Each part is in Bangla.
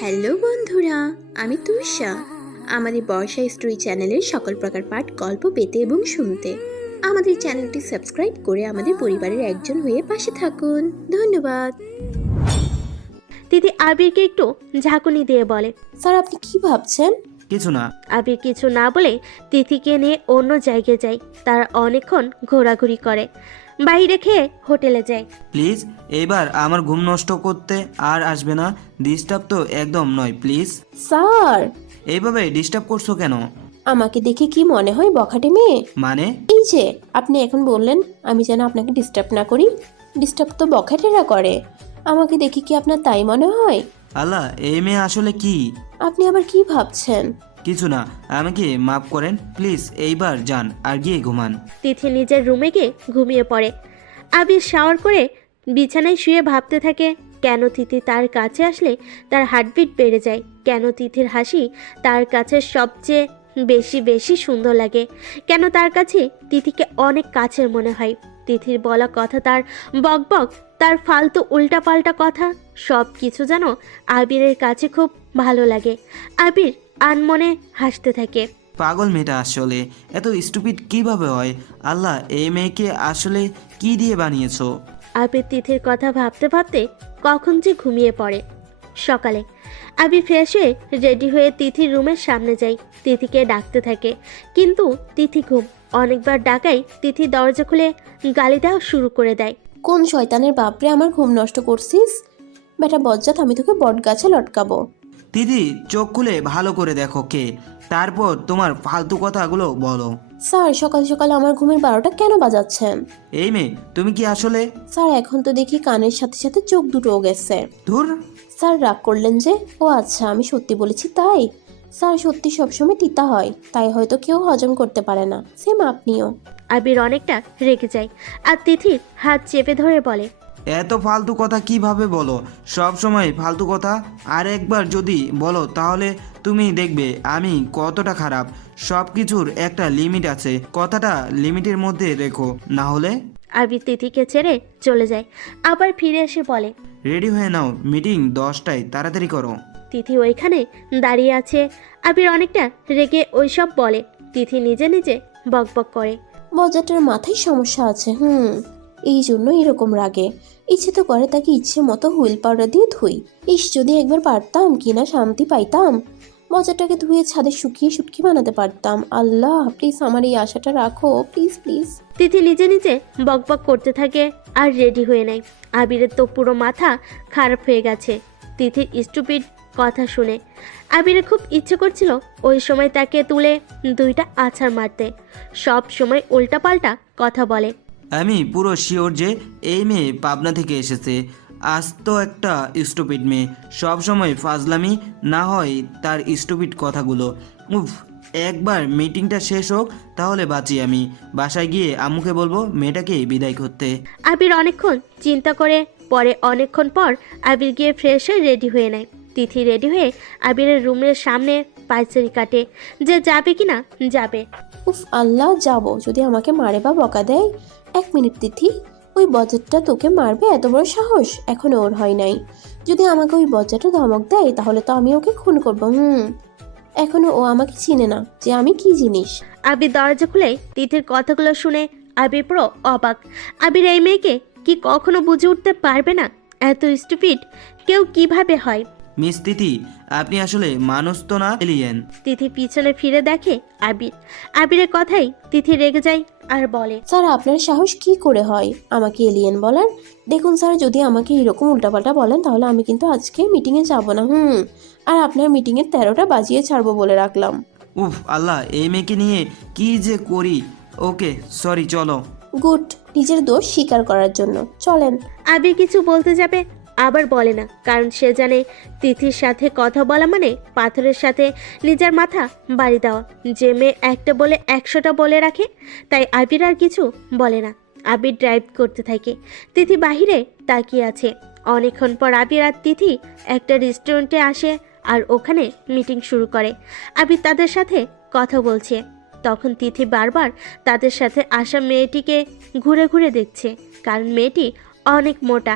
হ্যালো বন্ধুরা, আমি তুষা। আমাদের বর্ষা স্টোরি চ্যানেলের সকল প্রকার পাঠ গল্প পেতে এবং শুনতে আমাদের চ্যানেলটি সাবস্ক্রাইব করে আমাদের পরিবারের একজন হয়ে পাশে থাকুন। ধন্যবাদ। তিথি আবিরকে একটু ঝাঁকুনি দিয়ে বলে, স্যার আপনি কি ভাবছেন? কিছু না। আবির কিছু না বলে তিথিকে নিয়ে অন্য জায়গায় যায়। তারা অনেকক্ষণ ঘোরাঘুরি করে, বাইরে খেয়ে হোটেলে যায়। প্লিজ এবার আমার ঘুম নষ্ট করতে আর আসবে না। ডিস্টার্ব তো একদম নয়, প্লিজ। স্যার এইভাবে ডিস্টার্ব করছো কেন? আমাকে দেখে কি মনে হয় বখাটে মেয়ে? মানে? এই যে আপনি এখন বললেন আমি যেন আপনাকে ডিস্টার্ব না করি। ডিস্টার্ব তো বখাটেরা করে, আমাকে দেখে কি আপনার তাই মনে হয়? আল্লাহ, এই মেয়ে আসলে কি? আপনি আবার কি ভাবছেন? কিছু না, আমাকে মাফ করেন প্লিজ। এইবার যান আর গিয়ে ঘুমান। তিথি নিজের রুমে গিয়ে ঘুমিয়ে পড়ে। আবির শাওয়ার করে বিছানায় শুয়ে ভাবতে থাকে, কেন তিথি তার কাছে আসলে তার হার্টবিট বেড়ে যায়, কেন তিথির হাসি তার কাছে সবচেয়ে বেশি বেশি সুন্দর লাগে, কেন তার কাছে তিথিকে অনেক কাছের মনে হয়। তিথির বলা কথা, তার বকবক, তার ফালতু উল্টাপাল্টা কথা, সব কিছু যেন আবিরের কাছে খুব ভালো লাগে। আবির আনমনে হাসতে থাকে। পাগল মেয়েটা আসলে এত স্টুপিড কিভাবে হয়? আল্লাহ, এই মেয়েকে আসলে কি দিয়ে বানিয়েছো? আবির তিথির কথা ভাবতে ভাবতে কখন যে ঘুমিয়ে পড়ে। সকালে আবির ফ্রেশ হয়ে রেডি হয়ে তিথির রুমের সামনে যায়। তিথিকে ডাকতে থাকে, কিন্তু তিথি ঘুম। অনেকবার ডাকাই তিথি দরজা খুলে গালি দেওয়া শুরু করে দেয়। কোন শয়তানের বাপরে আমার ঘুম নষ্ট করছিস? বেটা বজ্জাত, আমি তোকে বট গাছে লটকাবো। দিদি, চোখ খুলে ভালো করে দেখো কে, তারপর তোমার ফালতু কথাগুলো বলো। স্যার সকাল সকাল আমার ঘুমের 12টা কেন বাজাচ্ছেন? এই মেয়ে, তুমি কি আসলে? স্যার এখন তো দেখি কানের সাথে সাথে চোখ দুটোও গেছে। ধুর। স্যার রাগ করলেন যে? ও আচ্ছা, আমি সত্যি বলেছি তাই? স্যার সত্যি সবসময় তিতা হয়, তাই হয়তো কেউ হজম করতে পারে না, সেম আপনিও। আবির অনেকটা রেগে যায় আর তিথির হাত চেপে ধরে বলে, এত ফালতু কথা কিভাবে বলো? সব সময় ফালতু কথা। আর একবার যদি বলো তাহলে তুমি দেখবে আমি কতটা খারাপ। সব কিছুর একটা লিমিট আছে, কথাটা লিমিটের মধ্যে রেখো, না হলে। আবির তিথিকে ছেড়ে চলে যায়। আবার ফিরে এসে বলে, রেডি হয়ে নাও, মিটিং 10টায়, তাড়াতাড়ি করো। তিথি ওইখানে দাঁড়িয়ে আছে। আবির অনেকটা রেগে ওইসব বলে। তিথি নিজে নিজে বকবক করে, বজ্জাটার মাথায় সমস্যা আছে। এই জন্য এরকম রাগে। ইচ্ছে তো করে তাকে ইচ্ছে মতো হুইল পাউডার দিয়ে ধুই। ইস, যদি একবার পারতাম কিনা শান্তি পাইতাম। বজ্জাটাকে ধুয়ে ছাদে শুকিয়ে শুটকি বানাতে পারতাম। আল্লাহ প্লিজ আমার এই আশাটা রাখো, প্লিজ প্লিজ। তিথি নিজে নিজে বকবক করতে থাকে আর রেডি হয়ে নেয়। আবিরের তো পুরো মাথা খারাপ হয়ে গেছে তিথির স্টুপিড কথা শুনে। আবিরের খুব ইচ্ছে করছিল ওই সময় তাকে তুলে দুইটা আছাড় মারতে। সব সময় উল্টাপাল্টা কথা বলে। আমি পুরো শিওর যে এই মেয়ে পাবনা থেকে এসেছে। আজ তো একটা স্টুপিড মেয়ে, সব সময় ফাজলামি, না হয় তার স্টুপিড কথাগুলো। উফ, একবার মিটিংটা শেষ হোক তাহলে বাঁচি আমি। বাসায় গিয়ে আম্মুকে বলবো মেয়েটাকে বিদায় করতে। আবির অনেকক্ষণ চিন্তা করে পরে অনেকক্ষণ পর আবির গিয়ে ফ্রেশ হয়ে রেডি হয়ে নেয়। তিথি রেডি হয়ে আবিরের রুমের সামনে পায়চারি কাটে যে যাবে কিনা যাবে। উফ আল্লাহ, যাব যদি আমাকে মারে বা বকা দেয়। 1 মিনিট তিথি, ওই বজ্জাটা তোকে মারবে এত বড় সাহস এখনো ওর হয় নাই। যদি আমাকে ওই বজ্জাটা ধমক দেয় তাহলে তো আমি ওকে খুন করবো। এখনো ও আমাকে চিনে না যে আমি কি জিনিস। আবির দরজা খুলে তিথির কথাগুলো শুনে আবির পুরো অবাক। আবির এই মেয়েকে কি কখনো বুঝে উঠতে পারবে না? এত স্টুপিড কেউ কিভাবে হয়? মিস তিথি, আপনি আসলে মানুষ তো না, এলিয়েন। তিথি পিছনে ফিরে দেখে আবির। আবিরের কথাই তিথি রেগে যায় আর বলে, স্যার আপনার সাহস কি করে হয় আমাকে এলিয়েন বলার? দেখুন স্যার, যদি আমাকে এরকম উল্টাপাল্টা বলেন তাহলে আমি কিন্তু আজকে মিটিংয়ে যাব না। আর আপনার মিটিংয়ের 13টা বাজিয়ে ছাড়বো বলে রাখলাম। উফ আল্লাহ, এই মেয়েকে নিয়ে কি যে করি। ওকে সরি, চলো। গুড, নিজের দোষ স্বীকার করার জন্য চলেন। আবির কিছু বলতে যাবে আবার বলে না, কারণ সে জানে তিথির সাথে কথা বলা মানে পাথরের সাথে নিজের মাথা বাড়ি দেওয়া। যে মেয়ে একটা বলে 100টা বলে রাখে, তাই আবির আর কিছু বলে না। আবির ড্রাইভ করতে থাকে। তিথি বাহিরে তাকিয়ে আছে। অনেকক্ষণ পর আবির আর তিথি একটা রেস্টুরেন্টে আসে আর ওখানে মিটিং শুরু করে। আবির তাদের সাথে কথা বলছে, তখন তিথি বারবার তাদের সাথে আসা মেয়েটিকে ঘুরে ঘুরে দেখছে, কারণ মেয়েটি অনেক মোটা,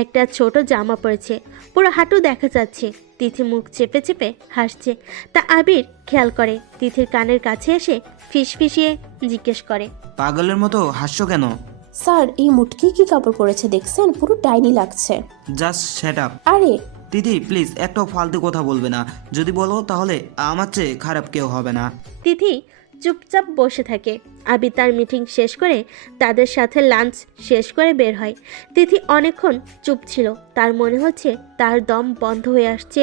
একটা ছোট জামা পরেছে, পুরো হাঁটু দেখা যাচ্ছে। তিথি মুখ চেপে চেপে হাসছে। তা আবির খেয়াল করে, তিথির কানের কাছে এসে ফিসফিসিয়ে জিজ্ঞেস করে, পাগলের মতো হাসছো কেন? স্যার এই মুটকি কি কাপড় পরেছে দেখছেন, পুরো ডাইনি লাগছে। Just set up. আরে দিদি প্লিজ একটাও ফালতু কথা বলবে না, যদি বলো তাহলে আমার চেয়ে খারাপ কেউ হবে না। তিথি চুপচাপ বসে থাকে। আবির তার মিটিং শেষ করে তাদের সাথে লাঞ্চ শেষ করে বের হয়। তিথি অনেকক্ষণ চুপ ছিল, তার মনে হচ্ছে তার দম বন্ধ হয়ে আসছে।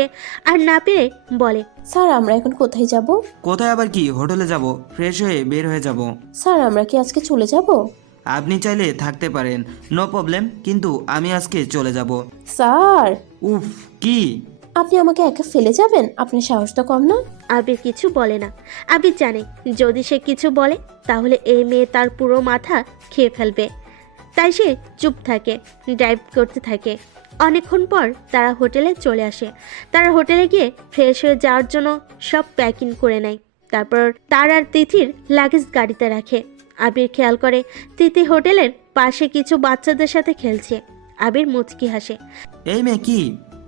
আর না পেরে বলে, স্যার আমরা এখন কোথায় যাব? কোথায় আবার কি, হোটেলে যাব, ফ্রেশ হয়ে বের হয়ে যাব। স্যার আমরা কি আজকে চলে যাব? আপনি চাইলে থাকতে পারেন, নো প্রবলেম, কিন্তু আমি আজকে চলে যাব। স্যার উফ, কি? আপনি আমাকে একা ফেলে যাবেন? আপনার সাহস তো কম না। আবির কিছু বলে না। আবির জানে যদি সে কিছু বলে তাহলে এই মেয়ে তার পুরো মাথা খেয়ে ফেলবে। তাই সে চুপ থাকে, ড্রাইভ করতে থাকে। অনেকক্ষণ পর তারা হোটেলে চলে আসে। তারা হোটেলে গিয়ে ফ্রেশ হয়ে যাওয়ার জন্য সব প্যাকিং করে নেয়। তারপর তার আর তিথির লাগেজ গাড়িতে রাখে। আবির খেয়াল করে তিথি হোটেলের পাশে কিছু বাচ্চাদের সাথে খেলছে। আবির মুচকি হাসে। এই মেয়ে কি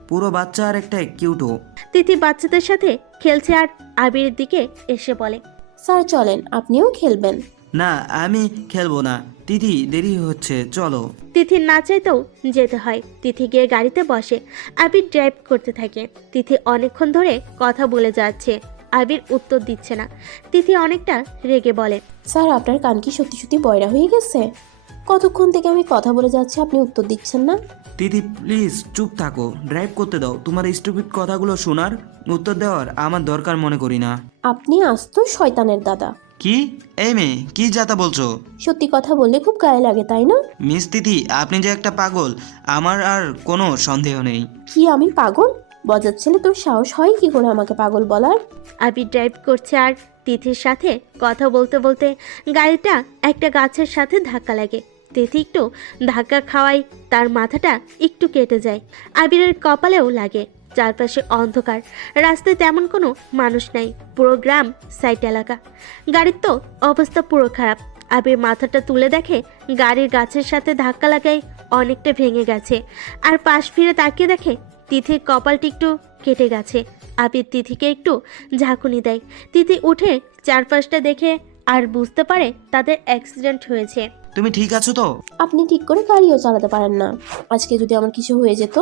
পুরো বাচ্চা আর একটা কিউটও। তিথি বাচ্চাদের সাথে খেলছে আর আবিরের দিকে এসে বলে, স্যার চলেন, আপনিও খেলবেন। না আমি খেলবো না, দিদি দেরি হচ্ছে, চলো। তিথির না চাইতেও যেতে হয়। তিথি গিয়ে গাড়িতে বসে। আবির ড্রাইভ করতে থাকে। তিথি অনেকক্ষণ ধরে কথা বলে যাচ্ছে, আবির উত্তর দিচ্ছে না। তিথি অনেকটা রেগে বলে, স্যার আপনার কান কি সত্যি সত্যি বয়রা হয়ে গেছে? কতক্ষণ থেকে আমি কথা বলে যাচ্ছি, আপনি উত্তর দিচ্ছেন না। দিদি প্লিজ চুপ থাকো, ড্রাইভ করতে দাও। তোমার স্টুপিড কথাগুলো শোনার উত্তর দেওয়ার আমার দরকার মনে করি না। আপনি আস্ত শয়তানের দাদা। কি? এই মেয়ে কি যাতা বলছো? সত্যি কথা বললে খুব গায়ে লাগে তাই না? মিস তিথি আপনি যে একটা পাগল আমার আর কোনো সন্দেহ নেই। কি আমি পাগল? বজার ছেলে, তোর সাহস হয় কি করে আমাকে পাগল বলার? আবির ড্রাইভ করছে আর তিথির সাথে কথা বলতে বলতে গাড়িটা একটা গাছের সাথে ধাক্কা লাগে। তিথি একটু ধাক্কা খাওয়ায় তার মাথাটা একটু কেটে যায়। আবিরের কপালেও লাগে। চারপাশে অন্ধকার, রাস্তায় তেমন কোনো মানুষ নাই, পুরো গ্রাম সাইট এলাকা। গাড়ির তো অবস্থা পুরো খারাপ। আবির মাথাটা তুলে দেখে গাড়ির গাছের সাথে ধাক্কা লাগায় অনেকটা ভেঙে গেছে। আর পাশ ফিরে তাকিয়ে দেখে তিথির কপালটি একটু কেটে গেছে। আবির তিথিকে একটু ঝাঁকুনি দেয়। তিথি উঠে চারপাশটা দেখে আর বুঝতে পারে তাদের অ্যাক্সিডেন্ট হয়েছে। তুমি ঠিক আছো তো? আপনি ঠিক করে গাড়িও চালাতে পারেন না। আজকে যদি আমার কিছু হয়ে যেত,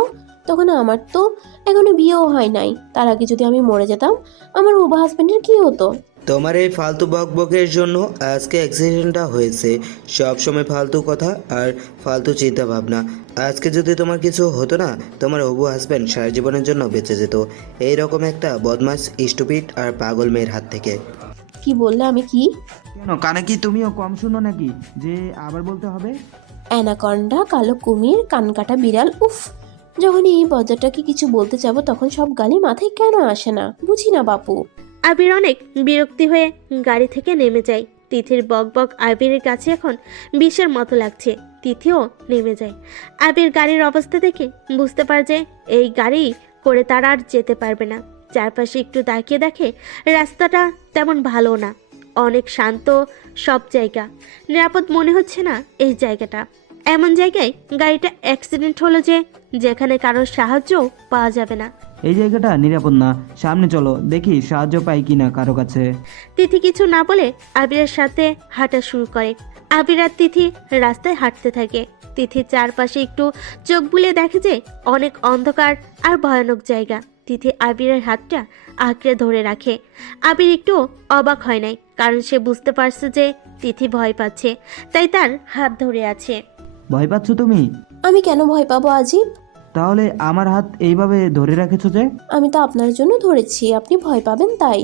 তখন আমার তো এখনো বিয়েও হয় নাই, তার আগে যদি আমি মরে যেতাম, আমার ওবা হাজবেন্ডের কি হতো? তোমার এই ফালতু বকবকের জন্য আজকে অ্যাক্সিডেন্টটা হয়েছে। সব সময় ফালতু কথা আর ফালতু চিন্তা ভাবনা। আজকে যদি তোমার কিছু হতো না, তোমার হবু হাজব্যান্ড সারা জীবনের জন্য বেঁচে যেত এই রকম একটা বদমাস, স্টুপিড আর পাগল মেয়ের হাত থেকে। কি বললে আমি কি? কেন, কানে কি তুমিও কম শুনো নাকি যে আবার বলতে হবে? অ্যানাকন্ডা, কালো কুমির, কানকাটা বিড়াল, উফ! যখন এই বজ্জাটাকে কিছু বলতে যাবো তখন সব গালি মাথায় কেন আসে না, বুঝি না বাপু। আবির অনেক বিরক্তি হয়ে গাড়ি থেকে নেমে যায়। তিথির বকবক আবিরের কাছে এখন বিষের মতো লাগছে। তিথিও নেমে যায়। আবির গাড়ির অবস্থা দেখে বুঝতে পারে যে এই গাড়ি করে তারা আর যেতে পারবে না। চারপাশে একটু তাকিয়ে দেখে রাস্তাটা তেমন ভালো না, অনেক শান্ত সব জায়গা। নিরাপদ মনে হচ্ছে না এই জায়গাটা। এমন জায়গায় গাড়িটা অ্যাক্সিডেন্ট হলো যে যেখানে কারোর সাহায্যও পাওয়া যাবে না। এই জায়গাটা নিরাপদ না, সামনে চলো দেখি সাহায্য পাই কিনা কারো কাছে। তিথি কিছু না বলে আবিরের সাথে হাঁটা শুরু করে। আবির আর তিথি রাস্তায় হাঁটতে থাকে। তিথির চারপাশে একটু চোখ বুলিয়ে দেখে যে অনেক অন্ধকার আর ভয়ানক জায়গা। তিথি আবিরের হাতটা আঁকড়ে ধরে রাখে। আবির একটু অবাক হয় নাই, কারণ সে বুঝতে পারছে যে তিথি ভয় পাচ্ছে, তাই তার হাত ধরে আছে। ভয় পাচ্ছ তুমি? আমি কেন ভয় পাবো আজিব? তাহলে আমার হাত এইভাবে ধরে রেখেছো যে? আমি তো আপনার জন্য ধরেছি, আপনি ভয় পাবেন তাই।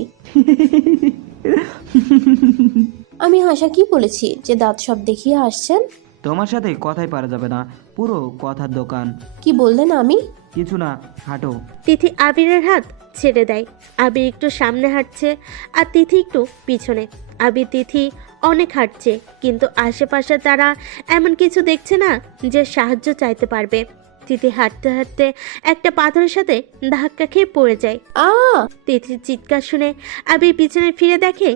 আমি হাসা কি বলেছি যে দাঁত সব দেখিয়ে হাসছেন? তোমার সাথে কথাই পারা যাবে না, পুরো কথার দোকান। কি বললেন আমি? কিছু না, হাঁটো। তিথি আবিরের হাত ছেড়ে দেয়। আবির একটু সামনে হাঁটছে আর তিথি একটু পিছনে। আবির তিথি অনেক হাঁটছে, কিন্তু আশেপাশে তারা এমন কিছু দেখছে না যে সাহায্য চাইতে পারবে। তিথি হাঁটতে হাঁটতে একটা পাথরের সাথে ধাক্কা খেয়ে পড়ে যায়। আ তিথির চিৎকার শুনে আবির পিছনে ফিরে দেখে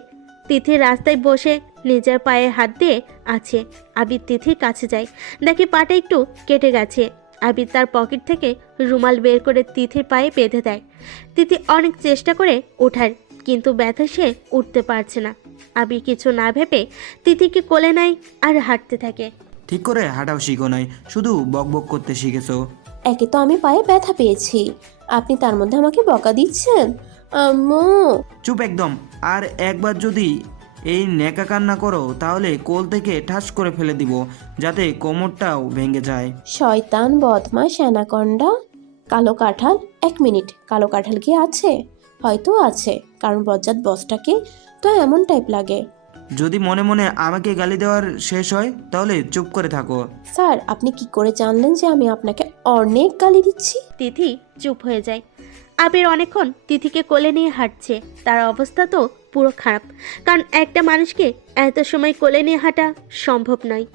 তিথি রাস্তায় বসে নিজের পায়ে হাত দিয়ে আছে। আবির তিথির কাছে যায়, দেখে পাটা একটু কেটে গেছে। আবির তার পকেট থেকে রুমাল বের করে তিথির পায়ে বেঁধে দেয়। তিথি অনেক চেষ্টা করে ওঠার, কিন্তু ব্যথা সে উঠতে পারছে না। আবির কিছু না ভেবে তিথিকে কোলে নেয় আর হাঁটতে থাকে। ঠিক করে হাঁটাও শিখো নাই, শুধু বকবক করতে শিখেছো। একে তো আমি পায়ে ব্যথা পেয়েছি, আপনি তার মধ্যে আমাকে বকা দিচ্ছেন। আম্মু। চুপ একদম। আর একবার যদি এই নেকা কান্না করো তাহলে কোল থেকে ঠাস করে ফেলে দিব, যাতে কোমরটাও ভেঙে যায়। শয়তান, বদমাশ, অ্যানাকন্ডা, কালো কাঁঠাল। 1 মিনিট, কালো কাঁঠাল কি আছে? হয়তো আছে, কারণ বজ্জাত বসটাকে তো এমন টাইপ লাগে। যদি মনে মনে আমাকে গালি দেওয়ার শেষ হয় তাহলে চুপ করে থাকো। স্যার, আপনি কি করে জানলেন যে আমি আপনাকে অনেক গালি দিচ্ছি? তিথি চুপ হয়ে যায়। আবির অনেকক্ষণ তিথিকে কোলে নিয়ে হাঁটছে। তার অবস্থা তো পুরো খারাপ, কারণ একটা মানুষকে এত সময় কোলে নিয়ে হাঁটা সম্ভব নয়।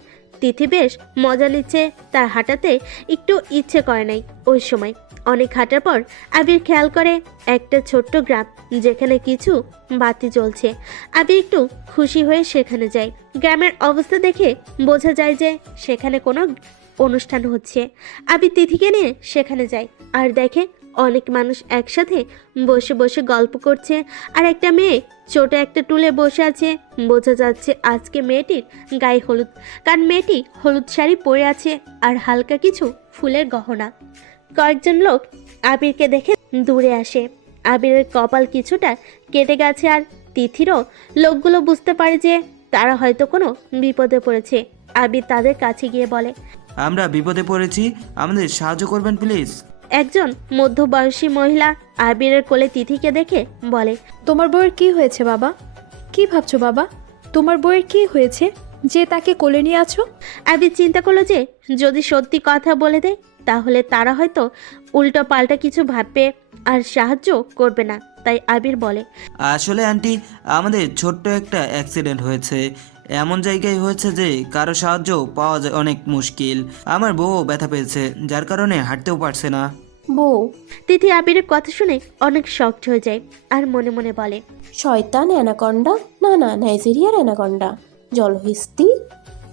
তিথি বেশ মজা নিচ্ছে, তার হাঁটাতে একটু ইচ্ছে করে নাই। ওই সময় অনেক হাঁটার পর আবির খেয়াল করে একটা ছোট্ট গ্রাম, যেখানে কিছু বাতি জ্বলছে। আবির একটু খুশি হয়ে সেখানে যায়। গ্রামের অবস্থা দেখে বোঝা যায় যে সেখানে কোনো অনুষ্ঠান হচ্ছে। আবির তিথিকে নিয়ে সেখানে যায় আর দেখে অনেক মানুষ একসাথে বসে বসে গল্প করছে। আর একটা মেয়ে ছোট একটা টুলে বসে আছে। বোঝা যাচ্ছে আজকে মেয়েটির গায়ে হলুদ, কারণ মেয়েটি হলুদ শাড়ি পরে আছে আর হালকা কিছু ফুলের গহনা। কয়েকজন লোক আবিরকে দেখে দূরে আসে। আবিরের কপাল কিছুটা কেটে গেছে, আর তিথিরও লোকগুলো বুঝতে পারে যে তারা হয়তো কোনো বিপদে পড়েছে। আবির তাদের কাছে গিয়ে বলে, আমরা বিপদে পড়েছি, আমাদের সাহায্য করবেন প্লিজ। একজন মধ্যবয়সী মহিলা আবিরের কোলে তিথিকে দেখে বলে, তোমার বউয়ের কি হয়েছে বাবা? কি ভাবছো বাবা? তোমার বউয়ের কি হয়েছে যে তাকে কোলে নিয়ে আছো? আবির চিন্তা করলো যে যদি সত্যি কথা বলে দেয় তাহলে তারা হয়তো উল্টো পাল্টা কিছু ভাববে আর সাহায্য করবে না। তাই আবির বলে, আসলে আন্টি, আমাদের ছোট্ট একটা অ্যাক্সিডেন্ট হয়েছে। এমন জায়গায় হয়েছে যে কারো সাহায্য পাওয়া যায় অনেক মুশকিল। আমার বউ ব্যথা পেয়েছে, যার কারণে হাঁটতেও পারছে না। বউ? তিথি আবিরের কথা শুনে অনেক শকড হয়ে যায় আর মনে মনে বলে, শয়তান, অ্যানাকন্ডা, না না, নাইজেরিয়ার অ্যানাকন্ডা, জলহস্তি,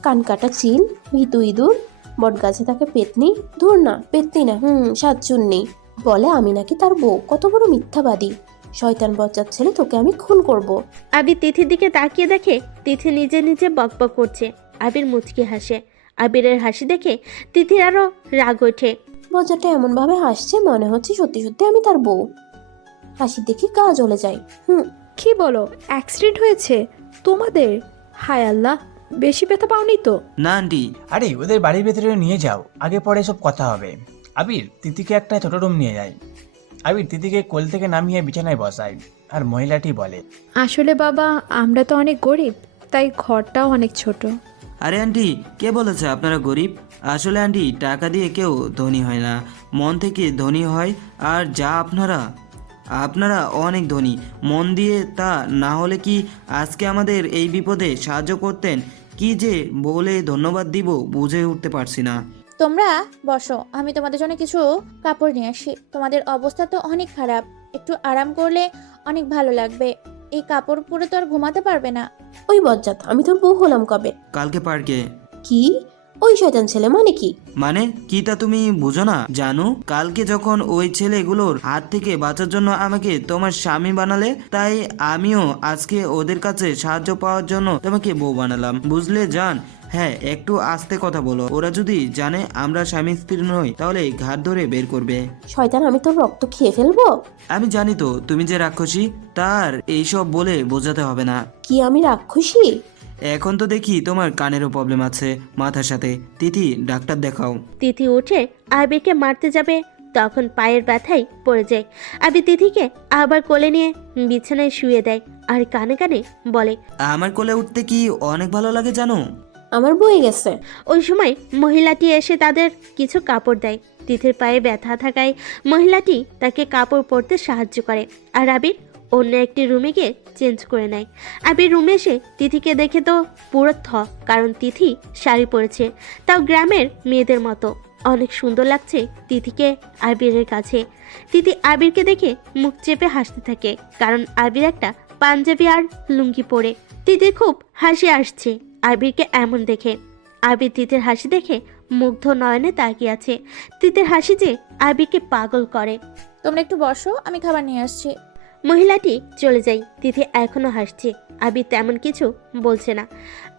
কানকাটা চিল, ভিতু ইঁদুর, বটগাছে থাকে পেতনি। ধুর না, পেতনি না, সাতচুন্নি। বলে আমি নাকি তার বউ। কত বড় মিথ্যাবাদী! শয়তান বজ্জাত ছেলে, তোকে আমি খুন করব। আবির তিথির দিকে তাকিয়ে দেখে তিথি নিজে নিজে বকবক করছে। আবির মুচকি হাসে। আবিরের হাসি দেখে তিথির আরো রাগ ওঠে। বজ্জাতটা এমনভাবে হাসছে, মনে হচ্ছে সত্যি সত্যি আমি তার বউ। হাসি দেখি গা জ্বলে যায়। কি বলো, অ্যাক্সিডেন্ট হয়েছে তোমাদের? হায় আল্লাহ, বেশি ব্যথা পাওনি তো? না আন্টি। আরে ওদের বাড়ির ভেতরে নিয়ে যাও, আগে পরে সব কথা হবে। আবির তিথিকে একটা ছোট রুম নিয়ে যায়। আবির তিথিকে কোল থেকে নামিয়ে বিছানায় বসায়, আর মহিলাটি বলে, আসলে বাবা, আমরা তো অনেক গরিব, তাই ঘরটাও অনেক ছোট। আরে আন্টি, কে বলেছে আপনারা গরিব? আসলে আন্টি, টাকা দিয়ে কেউ ধনী হয় না, মন থেকে ধনী হয়। আর যা আপনারা অনেক ধনী মন দিয়ে, তা না হলে কি আজকে আমাদের এই বিপদে সাহায্য করতেন? কি যে বলে ধন্যবাদ দিব বুঝে উঠতে পারছি না। তোমরা বসো, আমি তোমাদের জন্য কিছু কাপড় নিয়ে আসি। তোমাদের অবস্থা তো অনেক খারাপ, একটু আরাম করলে অনেক ভালো লাগবে। এই কাপড় পরে তো আর ঘুমাতে পারবে না। ওই বজ্জাত, আমি তোর বউ হলাম কবে? কালকে পার্কে। কি? ওই শয়তান ছেলে মানে কি? মানে কি তা তুমি বুঝো না? জানো, কালকে যখন ওই ছেলেগুলোর হাত থেকে বাঁচার জন্য আমাকে তোমার স্বামী বানালে, তাই আমিও আজকে ওদের কাছে সাহায্য পাওয়ার জন্য তোমাকে বউ বানালাম, বুঝলে জান? হ্যাঁ, একটু আস্তে কথা বলো, ওরা যদি জানে আমরা স্বামী স্ত্রী নই তাহলে ঘাট ধরে বের করবে। শয়তান, আমি তোর রক্ত খেয়ে ফেলবো। আমি জানি তো তুমি যে রাক্ষসী, তার এইসব বলে বোঝাতে হবে না। কি আমি রাক্ষসী? এখন তো দেখি তোমার কানেরও প্রবলেম আছে মাথার সাথে। তিথি, ডাক্তার দেখাও। তিথি উঠে আবিরকে মারতে যাবে, তখন পায়ের ব্যথায় পড়ে যায়। আবির তিথিকে আবার কোলে নিয়ে বিছানায় শুয়ে দেয় আর কানে কানে বলে, আমার কোলে উঠতে কি অনেক ভালো লাগে জানো? আমার বয়ে গেছে। ওই সময় মহিলাটি এসে তাদের কিছু কাপড় দেয়। তিথির পায়ে ব্যথা থাকায় মহিলাটি তাকে কাপড় পরতে সাহায্য করে, আর আবির অন্য একটি রুমে গিয়ে চেঞ্জ করে নেয়। আবির রুমে এসে তিথিকে দেখে তো পুরো কারণ তিথি শাড়ি পরেছে, তাও গ্রামের মেয়েদের মতো। অনেক সুন্দর লাগছে তিথিকে আবিরের কাছে। তিথি আবিরকে দেখে মুখ চেপে হাসতে থাকে, কারণ আবির একটা পাঞ্জাবি আর লুঙ্গি পরে। তিথির খুব হাসি আসছে আবিরকে এমন দেখে। আবির তিথির হাসি দেখে মুগ্ধ নয়নে তাকিয়ে আছে। তিথির হাসি যে আবিরকে পাগল করে। তোমরা একটু বসো, আমি খাবার নিয়ে আসছি। মহিলাটি চলে যায়। তিথি এখনো হাসছে। আবির তেমন কিছু বলছে না,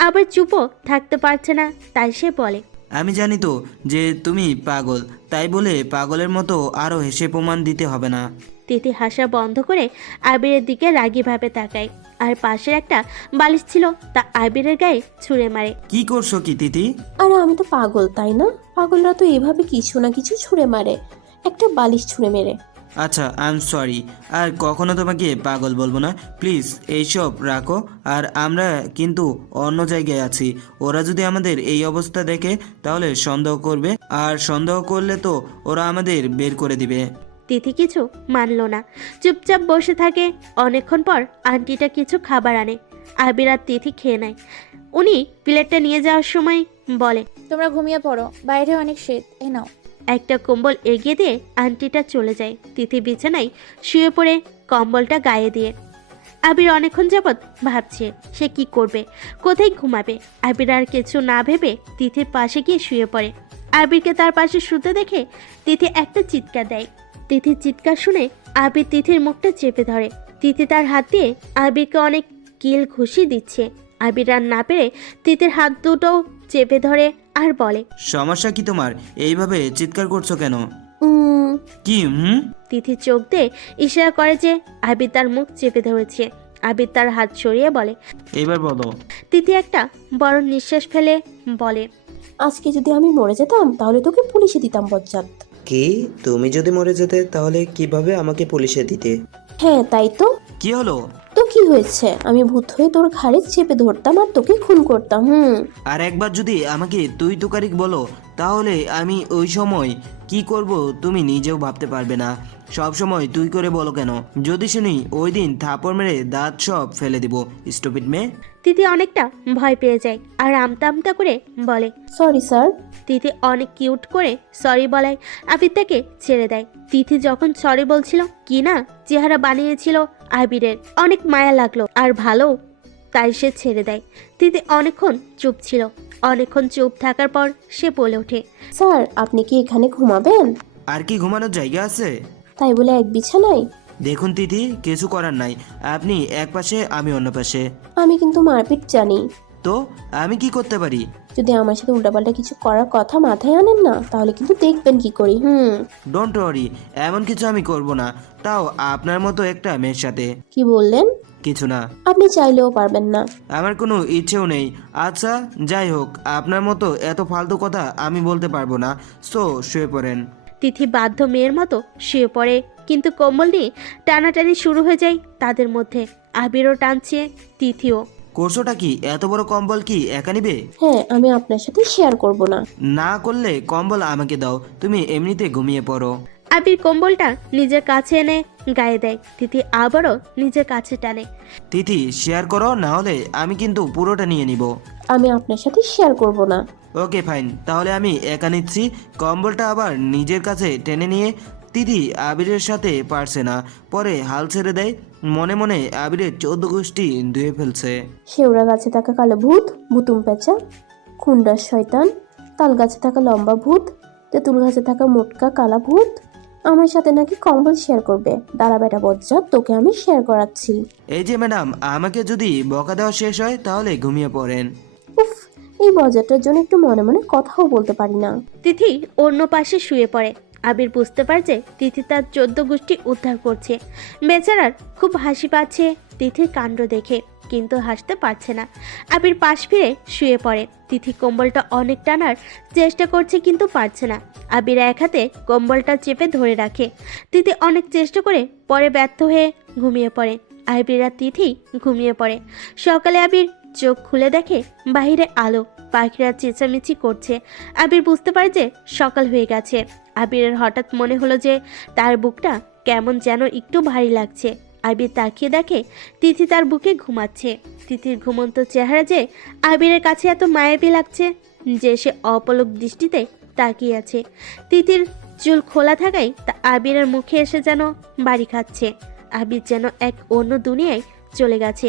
আবার চুপও থাকতে পারছে না, তাই সে বলে, আমি জানি তো যে তুমি পাগল, তাই বলে পাগলের মতো আরও হেসে প্রমাণ দিতে হবে না। তিথি হাসা বন্ধ করে আবিরের দিকে রাগীভাবে তাকায়, আর পাশের একটা বালিশ ছিল তা আবিরের গায়ে ছুঁড়ে মারে। কি করছো কি তিথি? আর আমি তো পাগল, তাই না? পাগলরা তো এভাবে কিছু না কিছু ছুঁড়ে মারে, একটা বালিশ ছুঁড়ে মেরে। আচ্ছা, আই এম সরি, আর কখনো তোমাকে পাগল বলবো না। প্লিজ এইসব রাখো, আর আমরা কিন্তু অন্য জায়গায় আছি। ওরা যদি আমাদের এই অবস্থা দেখে তাহলে সন্দেহ করবে, আর সন্দেহ করলে তো ওরা আমাদের বের করে দিবে। তিথি কিছু মানল না, চুপচাপ বসে থাকে। অনেকক্ষণ পর আন্টিটা কিছু খাবার আনে। আবির আর তিথি খেয়ে নেয়। উনি প্লেটটা নিয়ে যাওয়ার সময় বলে, তোমরা ঘুমিয়ে পড়ো, বাইরে অনেক শীত, এ নাও। একটা কম্বল এগিয়ে দিয়ে আন্টিটা চলে যায়। তিথি বিছানায় শুয়ে পড়ে কম্বলটা গায়ে দিয়ে। আবির অনেকক্ষণ যাবৎ ভাবছে সে কি করবে, কোথায় ঘুমাবে। আবির আর কিছু না ভেবে তিথির পাশে গিয়ে শুয়ে পড়ে। আবিরকে তার পাশে শুতে দেখে তিথি একটা চিৎকার দেয়। তিথির চিৎকার শুনে আবির তিথির মুখটা চেপে ধরে। তিথি তার হাত দিয়ে আবিরকে অনেক কিল ঘুষি দিচ্ছে। আবির আর না পেরে তিথির হাত দুটো চেপে ধরে আর বলে, সমস্যা কি তোমার? এইভাবে চিৎকার করছো কেন? কি তিথি চোখ দিয়ে ইশারা করে যে আবির তার মুখ চেপে ধরেছে। আবির তার হাত সরিয়ে বলে, এবার বলো। তিথি একটা বড় নিঃশ্বাস ফেলে বলে, আজকে যদি আমি মরে যেতাম তাহলে তোকে পুলিশে দিতাম বজ্জাত। কি? তুমি যদি মরে যেতে তাহলে কিভাবে আমাকে পুলিশে দিতে? হ্যাঁ তাই তো। কি হলো? তো কি হয়েছে? আমি ভূত হয়ে তোর ঘাড়ে চেপে ধরতাম আর তোকে খুন করতাম। আর একবার যদি আমাকে তুই তুকারিক বলো তাহলে আমি ওই সময় কি করব তুমি নিজেও ভাবতে পারবে না। সব সময় তুই করে বলো কেন? যদি শুনি ওই দিন থাপড় মেরে দাঁত সব ফেলে দিব। স্টুপিড মেয়ে। তিথি অনেকটা ভয় পেয়ে যায় আর আমতা আমতা করে বলে, সরি স্যার। তিথি অনেক কিউট করে সরি বলায় আবির তাকে ছেড়ে দেয়। তিথি যখন সরি বলছিল কি না চেহারা বানিয়েছিল আবিরের, অনেক মায়া লাগলো আর ভালো, তাই সে ছেড়ে দেয়। তিথি অনেকক্ষণ চুপ ছিল। অনেকক্ষণ চুপ থাকার পর সে বলে ওঠে, স্যার আপনি কি এখানে ঘুমাবেন? আর কি ঘুমানোর জায়গা আছে? তাই বলে এক বিছানায়? দেখুন তিথি, কিছু করার নাই। আপনি এক পাশে, আমি অন্য পাশে। আমি কিন্তু মারপিট জানি। তো আমি কি করতে পারি? যদি আমার সাথে উল্টাপাল্টা কিছু করার কথা মাথায় আনেন না তাহলে কিন্তু দেখবেন কি করি। ডোন্ট ওয়ারি, এমন কিছু আমি করব না, তাও আপনার মতো একটা মেয়ের সাথে। কি বললেন? কিছু না। আপনি চাইলেও পারবেন না। আমার কোনো ইচ্ছেও নেই। আচ্ছা যাই হোক, আপনার মতো এত ফালতু কথা আমি বলতে পারবো না। সো শুয়ে পড়েন। তিথি বাধ্য মেয়ের মতো শুয়ে পড়ে, কিন্তু কম্বল নিয়ে টানাটানি শুরু হয়ে যায় তাদের মধ্যে। আবিরও টানছে, তিথিও। করছোটা কি? এত বড় কম্বল কি একা নিবে? হ্যাঁ আমি আপনার সাথে শেয়ার করব না। না করলে কম্বল আমাকে দাও, তুমি এমনিতে ঘুমিয়ে পড়ো। আবির কম্বলটা নিজের কাছে এনে গায়ে দেয়। তিথি আবারও নিজের কাছে টানে। তিথি শেয়ার করো, না হলে আমি কিন্তু পুরোটা নিয়ে নিব। আমি আপনার সাথে শেয়ার করব না। ওকে ফাইন, তাহলে আমি একা নিচ্ছি। কম্বলটা আবার নিজের কাছে টেনে নিয়ে তিথি আবিরের সাথে পারছে না, পরে হাল ছেড়ে দেয়। মনে মনে আবিরের 14 গোষ্ঠী ধুয়ে ফেলছে। শেওড়া গাছে থাকা কালো ভূত, ভুতুম পেঁচা, খুন্ডার শয়তান, তাল গাছে থাকা লম্বা ভূত, তেঁতুল গাছে থাকা মোটকা কালা ভূত আমার সাথে নাকি কম্বল শেয়ার করবে। দাঁড়া বেটা বজ্জাত, তোকে আমি শেয়ার করাচ্ছি। এই যে ম্যাডাম, আমাকে যদি বকা দেওয়া শেষ হয় তাহলে ঘুমিয়ে পড়েন। উফ, এই বজ্জাটার জন্য একটু মনে মনে কথাও বলতে পারি না। তিথি অন্য পাশে শুয়ে পড়ে। আবির বুঝতে পারছে তিথি তার 14 গোষ্ঠী উদ্ধার করছে। বেচারার খুব হাসি পাচ্ছে তিথির কাণ্ড দেখে, কিন্তু হাসতে পারছে না। আবির পাশ ফিরে শুয়ে পড়ে। তিথি কম্বলটা অনেক টানার চেষ্টা করছে কিন্তু পারছে না। আবির এক হাতে কম্বলটা চেপে ধরে রাখে। তিথি অনেক চেষ্টা করে পরে ব্যর্থ হয়ে ঘুমিয়ে পড়ে। আবির আর তিথি ঘুমিয়ে পড়ে। সকালে আবির চোখ খুলে দেখে বাহিরে আলো, পাখিরা চেঁচামেচি করছে। আবির বুঝতে পারে যে সকাল হয়ে গেছে। আবিরের হঠাৎ মনে হলো যে তার বুকটা কেমন যেন একটু ভারী লাগছে। আবির তাকিয়ে দেখে তিথি তার বুকে ঘুমাচ্ছে। তিথির ঘুমন্ত চেহারা যে আবিরের কাছে এত মায়াবী লাগছে যে সে অপলক দৃষ্টিতে তাকিয়ে আছে। তিথির চুল খোলা থাকায় তা আবিরের মুখে এসে যেন বাড়ি খাচ্ছে। আবির যেন এক অন্য দুনিয়ায় চলে গেছে।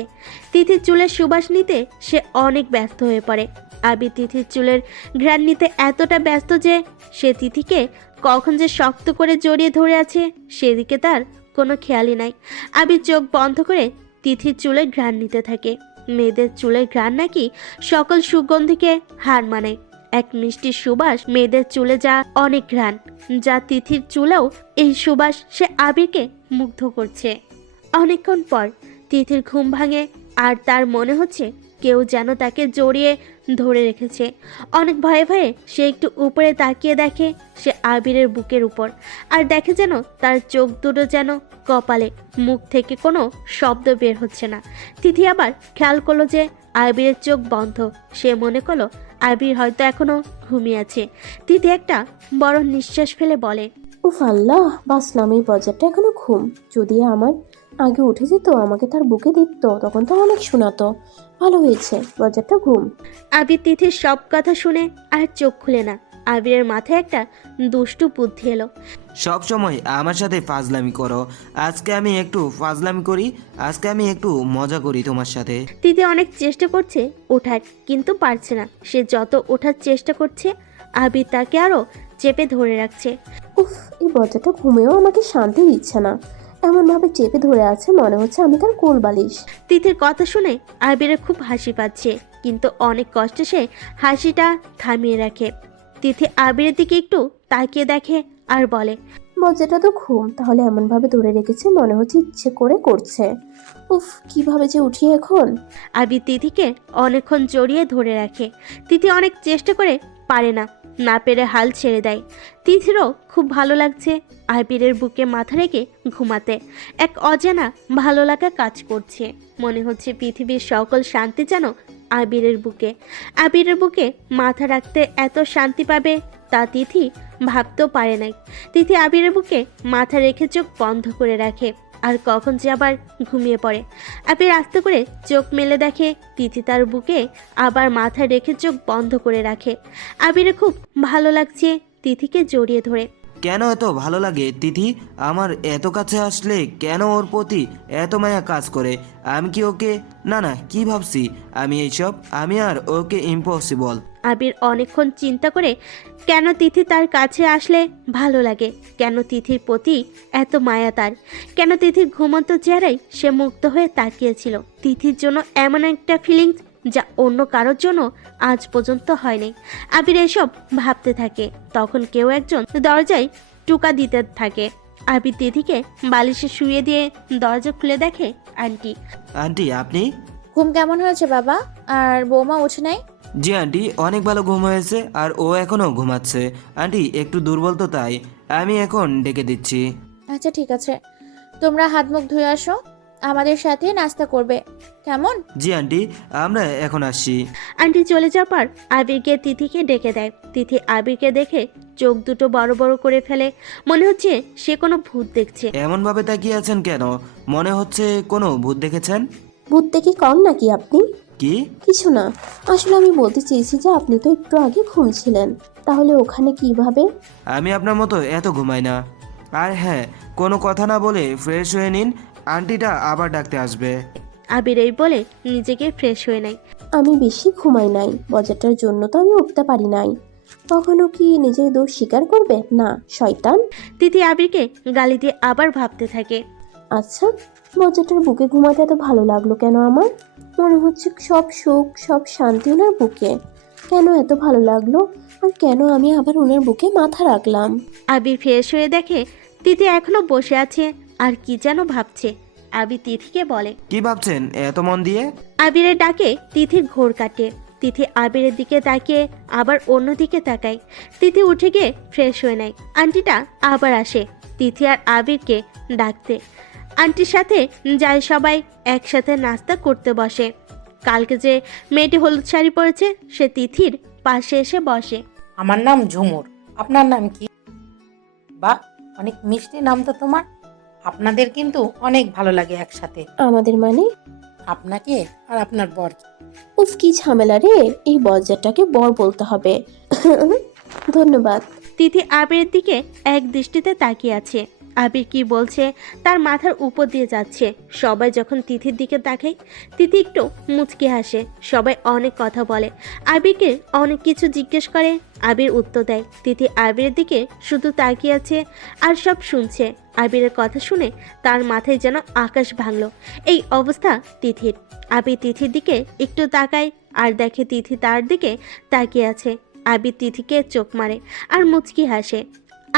তিথির চুলের সুবাস নিতে সে অনেক ব্যস্ত হয়ে পড়ে। আবির তিথির চুলের ঘ্রাণ নিতে এতটা ব্যস্ত যে সে তিথিকে কখন যে শক্ত করে জড়িয়ে ধরে আছে সেদিকে তার কোনো খেয়ালই নাই। আবির চোখ বন্ধ করে তিথির চুলের ঘ্রাণ নিতে থাকে। মেয়েদের চুলের ঘ্রাণ নাকি সকল সুগন্ধিকে হার মানে। এক মিষ্টি সুবাস মেয়েদের চুলে যা অনেক ঘ্রাণ, যা তিথির চুলেও এই সুবাস সে আবিরকে মুগ্ধ করছে। অনেকক্ষণ পর তিথির ঘুম ভাঙে আর তার মনে হচ্ছে কেউ যেন তাকে জড়িয়ে ধরে রেখেছে। অনেক ভয়ে ভয়ে সে একটু উপরে তাকিয়ে দেখে সে আবিরের বুকের উপর, আর দেখে যেন তার চোখ দুটো যেন কপালে, মুখ থেকে কোনো শব্দ বের হচ্ছে না। তিথি আবার খেয়াল করলো যে আবিরের চোখ বন্ধ। সে মনে করলো আবির হয়তো এখনো ঘুমিয়ে আছে। তিথি একটা বড় নিঃশ্বাস ফেলে বলে, উফ আল্লাহ, বাঁচলাম। এই বজ্জারটা এখনো ঘুম। যদি আমার আগে উঠে যেত, আমাকে তার বুকে দিত, তখন তো অনেক শোনাতো। ভালো হয়েছে বজ্জারটা ঘুম। আবির তিথির সব কথা শুনে আর চোখ খুলে না। আবিরের মাথায় একটা দুষ্টু বুদ্ধি এলো। সব সময় আমার সাথে ফাজলামি করো, আজকে আমি একটু ফাজলামি করি, আজকে আমি একটু মজা করি তোমার সাথে। তিথি অনেক চেষ্টা করছে ওঠার, কিন্তু পারছে না। সে যত ওঠার চেষ্টা করছে আবির তাকে আরো চেপে ধরে রাখছে। উফ, এই বজ্জারটা ঘুমেও আমাকে শান্তি দিচ্ছে না। এমনভাবে চেপে ধরে আছে, মনে হচ্ছে আমি তার কোল বালিশ। তিথির কথা শুনে আবিরের খুব হাসি পাচ্ছে, কিন্তু অনেক কষ্টে সে হাসিটা থামিয়ে রাখে। তিথি আবিরের দিকে একটু তাকিয়ে দেখে আর বলে, বজ্জাটা তো ঘুম, তাহলে এমনভাবে ধরে রেখেছে, মনে হচ্ছে ইচ্ছে করে করছে। উফ, কিভাবে যে উঠি এখন। আবির তিথিকে অনেকক্ষণ জড়িয়ে ধরে রাখে। তিথি অনেক চেষ্টা করে পারে না, না পেরে হাল ছেড়ে দেয়। তিথিরও খুব ভালো লাগছে আবিরের বুকে মাথা রেখে ঘুমাতে। এক অজানা ভালো লাগা কাজ করছে। মনে হচ্ছে পৃথিবীর সকল শান্তি যেন আবিরের বুকে। আবিরের বুকে মাথা রাখতে এত শান্তি পাবে তা তিথি ভাবতেও পারে নাই। তিথি আবিরের বুকে মাথা রেখে চোখ বন্ধ করে রাখে, আর কখন যে আবার ঘুমিয়ে পড়ে। আবির আস্তে করে চোখ মেলে দেখে তিথি তার বুকে আবার মাথা রেখে চোখ বন্ধ করে রাখে। আবিরের খুব ভালো লাগছে তিথিকে জড়িয়ে ধরে। কেন এত ভালো লাগে তিথি? আমার এত কাছে আসলে কেন ওর প্রতি এত মায়া কাজ করে? আমি কি ওকে, না না, কি ভাবছি আমি এইসব? আমি আর ওকে ইম্পসিবল। আবির অনেকক্ষণ চিন্তা করে কেন তিথি তার কাছে আসলে ভালো লাগে, কেন তিথির প্রতি এত মায়া তার, কেন তিথির ঘুমন্ত চেহারায় সে মুগ্ধ হয়ে তাকিয়েছিল। তিথির জন্য এমন একটা ফিলিংস যা অন্য কারোর জন্য আজ পর্যন্ত হয়নি। আবির এসব ভাবতে থাকে, তখন কেউ একজন দরজায় টোকা দিতে থাকে। আবির তিথিকে বালিশে শুয়ে দিয়ে দরজা খুলে দেখে আন্টি। আন্টি আপনি? ঘুম কেমন হয়েছে বাবা? আর বৌমা ওঠে নাই? জি আন্টি, অনেক ভালো ঘুম হয়েছে, আর ও এখনও ঘুমাচ্ছে। আন্টি একটু দুর্বল তো, তাই আমি এখন ডেকে দিচ্ছি। আচ্ছা ঠিক আছে, তোমরা হাত মুখ ধুয়ে আসো, আমাদের সাথে নাস্তা করবে, কেমন? জি আন্টি, আমরা এখন আসছি। আন্টি চলে যাওয়ার পর আবিরকে তিথিকে ডেকে দেয়। তিথি আবিরকে দেখে চোখ দুটো বড় বড় করে ফেলে। মনে হচ্ছে সে কোনো ভূত দেখছে। এমনভাবে তাকিয়ে আছেন কেন? মনে হচ্ছে কোনো ভূত দেখেছেন। ভূত দেখে কম নাকি আপনি? কি? কিছু না, আসলে আমি বলতে চেয়েছি যে আপনি তো একটু আগে ঘুমছিলেন, তাহলে ওখানে কিভাবে? আমি আপনার মতো এত ঘুমাই না। আর হ্যাঁ, কোনো কথা না বলে ফ্রেশ হয়ে নিন, আন্টিটা আবার ডাকতে আসবে। আবির এই বলে নিজেকে ফ্রেশ হয়ে নেয়। আমি বেশি ঘুমাই নাই, বজ্জাটার জন্য তো আমি উঠতে পারি নাই। কখনো কি নিজের দোষ স্বীকার করবে না, শয়তান? তিথি আবিরকে গালি দিয়ে আবার ভাবতে থাকে। আচ্ছা, বজ্জাটার বুকে ঘুমাতে এত ভালো লাগলো কেন আমার? মনে হচ্ছে সব সুখ, সব শান্তি ওনার বুকে। কেন এত ভালো লাগলো, আর কেন আমি আবার ওনার বুকে মাথা রাখলাম? আবির ফ্রেশ হয়ে দেখে তিথি এখনো বসে আছে আর কি যেন ভাবছে। আবির তিথিকে বলে, কি ভাবছেন এত মন দিয়ে? আবিরের ডাকে তিথির ঘোর কাটে। তিথি আবিরের দিকে তাকিয়ে আবার অন্য দিকে তাকায়। তিথি উঠে গিয়ে ফ্রেশ হয়ে নেয়। আন্টিটা আবার আসে তিথি আর আবিরকে ডাকতে। আন্টির সাথে যায় সবাই একসাথে নাস্তা করতে বসে। কালকে যে মেয়েটি হলুদ শাড়ি পরেছে সে তিথির পাশে এসে বসে। আমার নাম ঝুমুর, আপনার নাম কি? বাহ, অনেক মিষ্টি নাম তো তোমার। আপনাদের কিন্তু অনেক ভালো লাগে একসাথে। আমাদের মানে? আপনাকে আর আপনার বর। উফ, কি ঝামেলা রে, এই বজ্জাটাকে বর বলতে হবে। ধন্যবাদ। তিথি আবিরের দিকে এক দৃষ্টিতে তাকিয়ে আছে। আবির কি বলছে তার মাথার উপর দিয়ে যাচ্ছে। সবাই যখন তিথির দিকে তাকায়, তিথি একটু মুচকি হাসে। সবাই অনেক কথা বলে, আবিরকে অনেক কিছু জিজ্ঞেস করে। আবির উত্তর দেয়। তিথি আবিরের দিকে শুধু তাকিয়ে আছে আর সব শুনছে। আবিরের কথা শুনে তার মাথায় যেন আকাশ ভাঙল। এই অবস্থা তিথির। আবির তিথির দিকে একটু তাকায় আর দেখে তিথি তার দিকে তাকিয়ে আছে। আবির তিথিকে চোখ মারে আর মুচকি হাসে।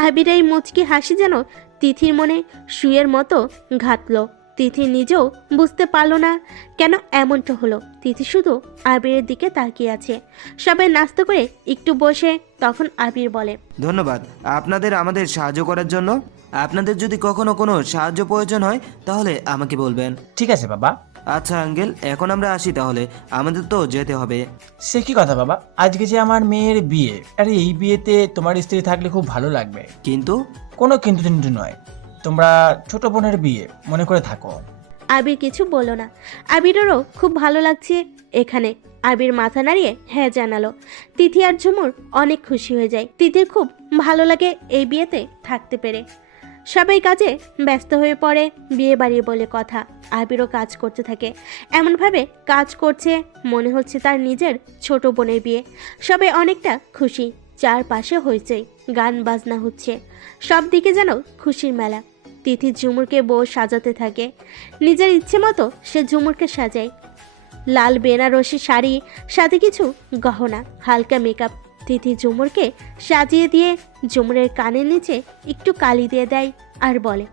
আবির এই মুচকি হাসি যেন তিথির মনে শুয়ের মতো ঘাতল। তিথি নিজেও বুঝতে পারলো না কেন এমনটা হলো। তিথি শুধু আবিরের দিকে তাকিয়ে আছে। সবাই নাস্তা করে একটু বসে তখন আবির বলে, ধন্যবাদ আপনাদের আমাদের সাহায্য করার জন্য। আপনাদের যদি কখনো কোনো সাহায্য প্রয়োজন হয় তাহলে আমাকে বলবেন। ঠিক আছে বাবা। আচ্ছা আঙ্কেল, এখন আমরা আসি তাহলে, আমাদের তো যেতে হবে। সে কি কথা বাবা, আজকে যে আমার মেয়ের বিয়ে, আরে এই বিয়েতে তোমার স্ত্রী থাকলে খুব ভালো লাগবে। কিন্তু কোনো কিন্তু কিন্তু নয়, তোমরা ছোট বোনের বিয়ে মনে করে থাকো। আবির কিছু বলল না। আবিরেরও খুব ভালো লাগছে এখানে। আবির মাথা নাড়িয়ে হ্যাঁ জানালো। তিথি আর ঝুমুর অনেক খুশি হয়ে যায়। তিথির খুব ভালো লাগে এই বিয়েতে থাকতে পেরে। সবাই কাজে ব্যস্ত হয়ে পড়ে। বিয়ে বাড়ি বলে কথা। আবিরও কাজ করতে থাকে। এমনভাবে কাজ করছে মনে হচ্ছে তার নিজের ছোট বোনের বিয়ে। সবাই অনেকটা খুশি। চারপাশে হয়েছে, গান বাজনা হচ্ছে, সব দিকে যেন খুশির মেলা। তিথি ঝুমুরকে বউ সাজাতে থাকে। নিজের ইচ্ছে মতো সে ঝুমুরকে সাজায়। লাল বেনারসি শাড়ি, সাথে কিছু গহনা, হালকা মেকআপ। তিথি ঝুমুরকে সাজিয়ে দিয়ে ঝুমুরের কানের নিচে একটু কালি দিয়ে দেয় আর বলে,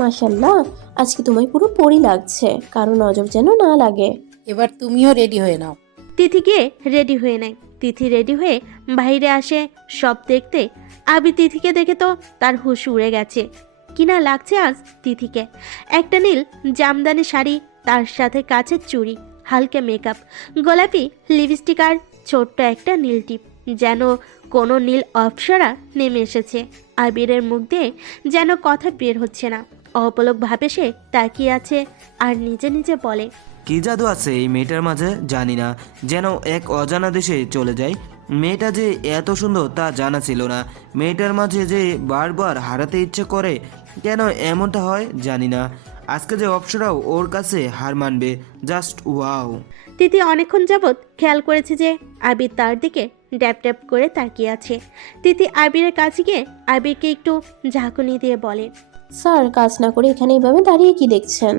মাশাল্লাহ, আজকে তোমায় পুরো পরি লাগছে, কারো নজর যেন না লাগে। এবার তুমিও রেডি হয়ে নাও। তিথি গিয়ে রেডি হয়ে নেয়। তিথি রেডি হয়ে বাইরে আসে সব দেখতে। আবির তিথিকে দেখে তো তার হুঁশ উড়ে গেছে। কিনা লাগছে আজ তিথিকে। একটা নীল জামদানি শাড়ি, তার সাথে কাচের চুড়ি, হালকা মেকআপ, গোলাপি লিপস্টিক আর ছোট্ট একটা নীল টিপ, যেন কোনো নীল অপ্সরা নেমে এসেছে। আবিরের মুখ দিয়ে যেন কথা বের হচ্ছে না। অপলক ভাবে সে তাকিয়ে আছে আর নিজে নিজে বলে, কি জাদু আছে এই মেয়েটার মাঝে জানি না, যেন এক অজানা দেশে চলে যায়। মেয়েটা যে এত সুন্দর তা জানা ছিল না। মেয়েটার মাঝে যে বারবার হারাতে ইচ্ছে করে, কেন এমনটা হয় জানি না। আজকে যে অপসরাও ওর কাছে হার মানবে। Just wow. তিথি অনেকক্ষণ যাবৎ খেয়াল করেছে যে আবির তার দিকে ড্যাপ ড্যাপ করে তাকিয়ে আছে। তিথি আবিরের কাছে গিয়ে আবিরকে একটু ঝাঁকুনি দিয়ে বলে, স্যার, কাজ না করে এখানে এইভাবে দাঁড়িয়ে কি দেখছেন?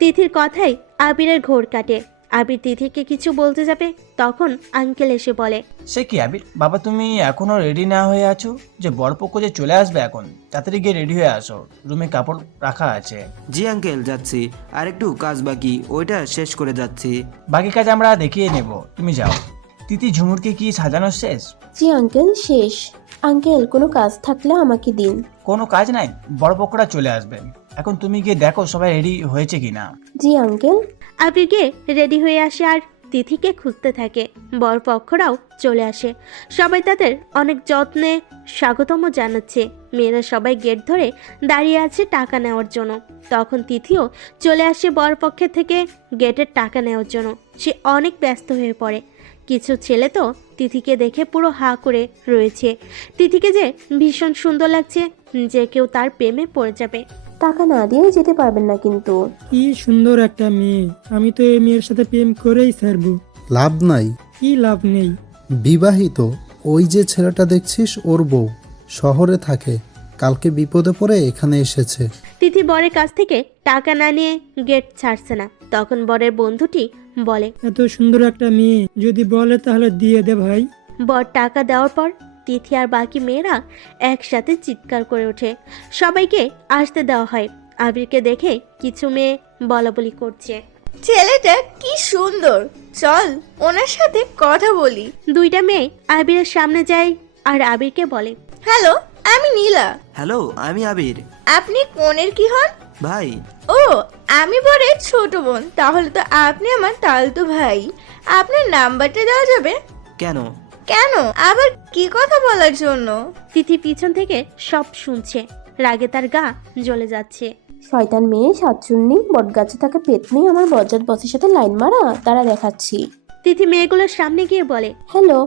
তিথির কথাই আবিরের ঘোর কাটে। আবির তিথিকে কিছু বলতে যাবে তখন আঙ্কেল এসে বলে, সে কি আবির, বাবা তুমি এখনো রেডি না হয়ে আছো? যে বরপক্ষ যে চলে আসবে এখন, তাড়াতাড়ি গিয়ে রেডি হয়ে আসো, রুমে কাপড় রাখা আছে। জি আঙ্কেল, যাচ্ছি। আর একটু কাজ বাকি, ওইটা শেষ করে যাচ্ছি। বাকি কাজ আমরা দেখিয়ে নেব, তুমি যাও। তিথি ঝুমুরকে কি সাজানো শেষ? জি আঙ্কেল, শেষ। আঙ্কেল, কোনো কাজ থাকলে আমাকে দিন। কোনো কাজ নাই, বরপক্ষরা চলে আসবে। এখন তুমি গিয়ে দেখো সবাই রেডি হয়েছে কিনা। জি আঙ্কেল। আবির গিয়ে রেডি হয়ে আসে আর তিথিকে খুঁজতে থাকে। বরপক্ষরাও চলে আসে। সবাই তাদের অনেক যত্নে স্বাগতম জানাচ্ছে। মেয়েরা সবাই গেট ধরে দাঁড়িয়ে আছে টাকা নেওয়ার জন্য। তখন তিথিও চলে আসে বরপক্ষের থেকে গেটের টাকা নেওয়ার জন্য। সে অনেক ব্যস্ত হয়ে পড়ে। কিছু ছেলে তো তিথিকে দেখে পুরো হা করে রয়েছে। তিথিকে যে ভীষণ সুন্দর লাগছে, যে কেউ তার প্রেমে পড়ে যাবে। টাকা না দিয়ে যেতে পারবেন না কিন্তু। কি সুন্দর একটা মেয়ে, আমি তো এই মেয়ের সাথে প্রেম করেই ছাড়বো। লাভ নাই। কি লাভ নেই? বিবাহিত, ওই যে ছেলেটা দেখছিস ওর বউ, শহরে থাকে, কালকে বিপদে পড়ে এখানে এসেছে। তিথি বরের কাছ থেকে টাকা না নিয়ে গেট ছাড়ছে না। তখন বরের বন্ধুটি বলে, এত সুন্দর একটা মেয়ে যদি বলে তাহলে দিয়ে দে ভাই। বর টাকা দেওয়ার পর তিথি আর বাকি মেয়েরা একসাথে চিৎকার করে ওঠে। সবাইকে আসতে দেওয়া হয়। আবিরকে দেখে কিছু মেয়ে বলাবলি করছে, ছেলেটা কি সুন্দর, চল ওনার সাথে কথা বলি। দুইটা মেয়ে আবিরের সামনে যায় আর আবিরকে বলে, হ্যালো, আমি নীলা। হ্যালো, আমি আবির। আপনি কোনের কি হন? ভাই। ও, আমি বরের ছোট বোন। তাহলে তো আপনি আমার তালতো ভাই। আপনার নাম্বারটা দেওয়া যাবে? কেন? কেন আবার কি কথা বলার জন্য? তিথি পিছন থেকে সব শুনছে। রাগে তার গা জ্বলে যাচ্ছে। শয়তান মেয়ে, সাতচুন্নি, বটগাছে থাকা পেতনি, আমার বজ্জাত বসের সাথে লাইন মারা, তারা দেখাচ্ছি। তিথি মেয়েগুলোর সামনে গিয়ে বলে, হ্যালো,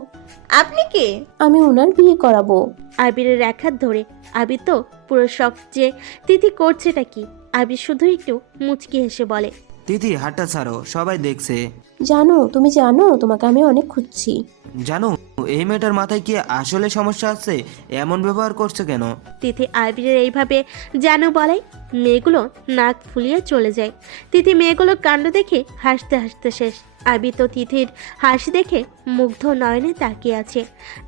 আপনি কে? আমি ওনার বিয়ে করাবো। আবিরের এক হাত ধরে। আবির তো পুরো শখ যে তিথি করছেটা কি। আবির শুধু একটু মুচকি হেসে বলে, তিথি হাতটা ছাড়ো, সবাই দেখছে। তুমি জানো তোমাকে আমি অনেক খুঁজছি। জানো এই মেয়েটার মাথায় কি আসলে সমস্যা আছে? এমন ব্যবহার করছে কেন? তিথি আবিরের এইভাবে যেন বলাই মেয়েগুলো নাক ফুলিয়ে চলে যায়। তিথি মেয়েগুলোর কাণ্ড দেখে হাসতে হাসতে শেষ। আবির তো তিথির হাসি দেখে মুগ্ধ নয়নে তাকিয়ে আছে।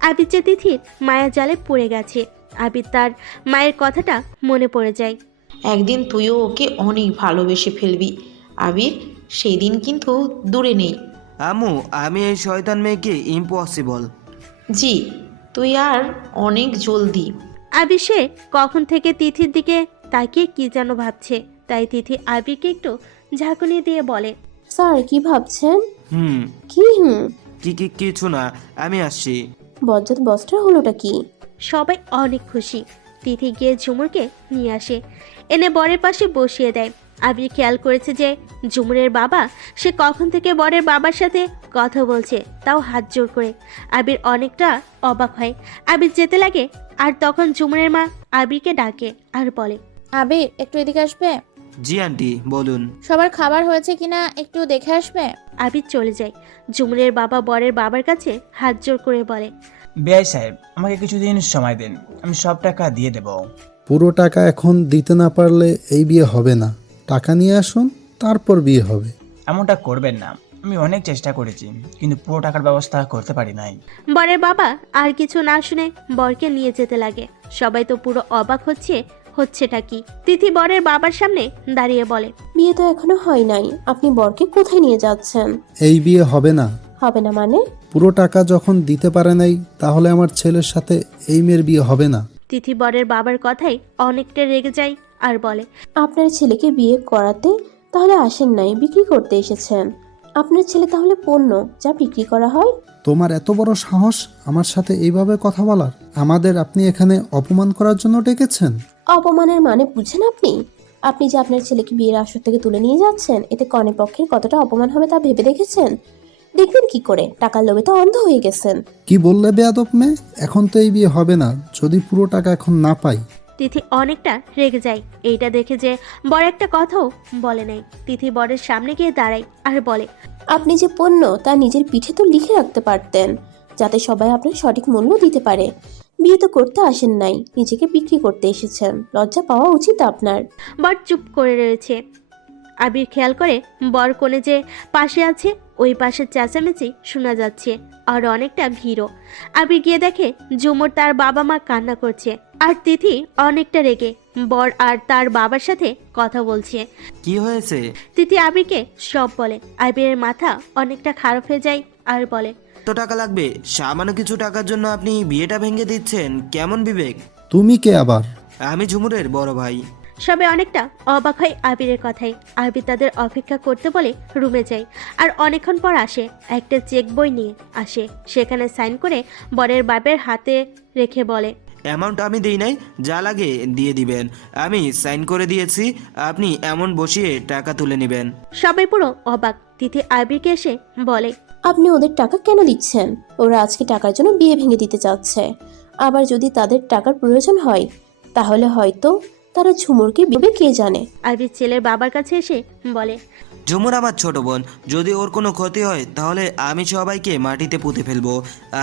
আবির যে তিথির মায়া জালে পড়ে গেছে। আবির তার মায়ের কথাটা মনে পড়ে যায়। একদিন তুইও ওকে অনেক ভালোবেসে ফেলবি আবির, সেই দিন কিন্তু দূরে নেই। আম্মু, আমি এই শয়তান মেয়েকে ইম্পসিবল। জি, তুই আর অনেক জলদি। আবির সে কখন থেকে তিথির দিকে তাকিয়ে কি যেন ভাবছে। তাই তিথি আবিরকে একটু ঝাঁকুনি দিয়ে বলে, স্যার কি ভাবছেন? হুম কি কিছু না, আমি আসছি। বজ্জাত বস্টার হলোটা কি? সবাই অনেক খুশি। তিথি গিয়ে ঝুমুরকে নিয়ে আসে, এনে বরের পাশে বসিয়ে দেয়। আবির খেয়াল করেছে যে ঝুমুরের বাবা সে কখন থেকে বরের বাবার সাথে কথা বলছে, তাও হাত জোর করে। আবির অনেকটা অবাক হয়। আবির যেতে লাগে, আর তখন ঝুমুরের মা আবিরকে ডাকে আর বলে, আবির একটু এদিকে আসবে? জি আন্টি, বলুন। সবার খাবার হয়েছে কিনা একটু দেখে আসবে? আবির চলে যায়। ঝুমুরের বাবা বরের বাবার কাছে হাত জোর করে বলে, বেআই সাহেব, আমাকে কিছুদিন সময় দিন, আমি সব টাকা দিয়ে দেব। পুরো টাকা এখন দিতে না পারলে এই বিয়ে হবে না। টাকা নিয়ে আসুন, তারপর বিয়ে হবে। এমনটা করবেন না, আমি অনেক চেষ্টা করেছি কিন্তু পুরো টাকার ব্যবস্থা করতে পারি নাই। বরের বাবা আর কিছু না শুনে বরকে নিয়ে যেতে লাগে। সবাই তো পুরো অবাক হচ্ছেটা কি। তিথি বরের বাবার সামনে দাঁড়িয়ে বলে, বিয়ে তো এখনো হয় নাই, আপনি বরকে কোথায় নিয়ে যাচ্ছেন? এই বিয়ে হবে না। হবে না মানে? পুরো টাকা যখন দিতে পারে নাই, তাহলে আমার ছেলের সাথে এই মেয়ের বিয়ে হবে না। তিথি বরের বাবার কথাই অনেকটা রেগে যায় আর বলে, আপনার ছেলেকে বিয়ে করাতে তাহলে আসেন নাই, বিক্রি করতে এসেছেন। আপনার ছেলে তাহলে পণ্য যা বিক্রি করা হয়? তোমার এত বড় সাহস আমার সাথে এইভাবে কথা বলার? আমাদের আপনি এখানে অপমান করার জন্য ডেকেছেন? অপমানের মানে বুঝেন আপনি? আপনি যে আপনার ছেলেকে বিয়ের আসর থেকে তুলে নিয়ে যাচ্ছেন, এতে কনে পক্ষের কতটা অপমান হবে তা ভেবে দেখেছেন? দেখবেন কি করে? টাকার লোভে তো অন্ধ হয়ে গেছেন। কি বললে বেয়াদব মেয়ে? এখন তো এই বিয়ে হবে না যদি পুরো টাকা এখন না পাই। তিথি অনেকটা রেগে যায়। এইটা দেখে যে বর একটা কথাও বলে নাই। তিথি বরের সামনে গিয়ে দাঁড়ায় আর বলে, আপনি যে পণ্য তা নিজের পিঠে তো লিখে রাখতে পারতেন, যাতে সবাই আপনার সঠিক মূল্য দিতে পারে। বিয়ে তো করতে আসেন নাই, নিজেকে বিক্রি করতে এসেছেন। লজ্জা পাওয়া উচিত আপনার। বর চুপ করে রয়েছে। আবির খেয়াল করে বর কোণে যে পাশে আছে, ওই পাশের চেঁচামেচি শোনা যাচ্ছে আর অনেকটা ভিড়ও। আবির গিয়ে দেখে ঝুমুর তার বাবা মা কান্না করছে আর তিথি অনেকটা রেগে বর আর তার বাবার সাথে কথা বলছে। কি হয়েছে? তিথি আবিরকে সব বলে। আবিরের মাথা অনেকটা খারাপ হয়ে যায় আর বলে, তো টাকা লাগবে? সামান্য কিছু টাকার জন্য আপনি বিয়েটা ভেঙে দিচ্ছেন? কেমন বিবেক? তুমি কে আবার? আমি ঝুমুরের বড় ভাই। সবে অনেকটা অবাক হয় আবিরের কথায়। আবির তাদের অপেক্ষা করতে বলে রুমে যায় আর অনেকক্ষণ পর আসে। একটা চেক বই নিয়ে আসে, সেখানে সাইন করে বরের বাপের হাতে রেখে বলে, অ্যামাউন্ট আমি দিই নাই, যা লাগে দিয়ে দিবেন। আমি সাইন করে দিয়েছি, আপনি এমন বসিয়ে টাকা তুলে নেবেন। সবাই পুরো অবাক। তিথি আবিরকে এসে বলে, আপনি ওদের টাকা কেন দিচ্ছেন? ওরা আজকে টাকার জন্য বিয়ে ভেঙে দিতে চাচ্ছে। আবার যদি তাদের টাকার প্রয়োজন হয়, তাহলে হয়তো তারা ঝুমুরকে বিয়ে, কে জানে। আবির ছেলের বাবার কাছে এসে বলে, ঝুমুর আমার ছোট বোন, যদি ওর কোনো ক্ষতি হয় তাহলে আমি সবাইকে মাটিতে পুঁতে ফেলবো।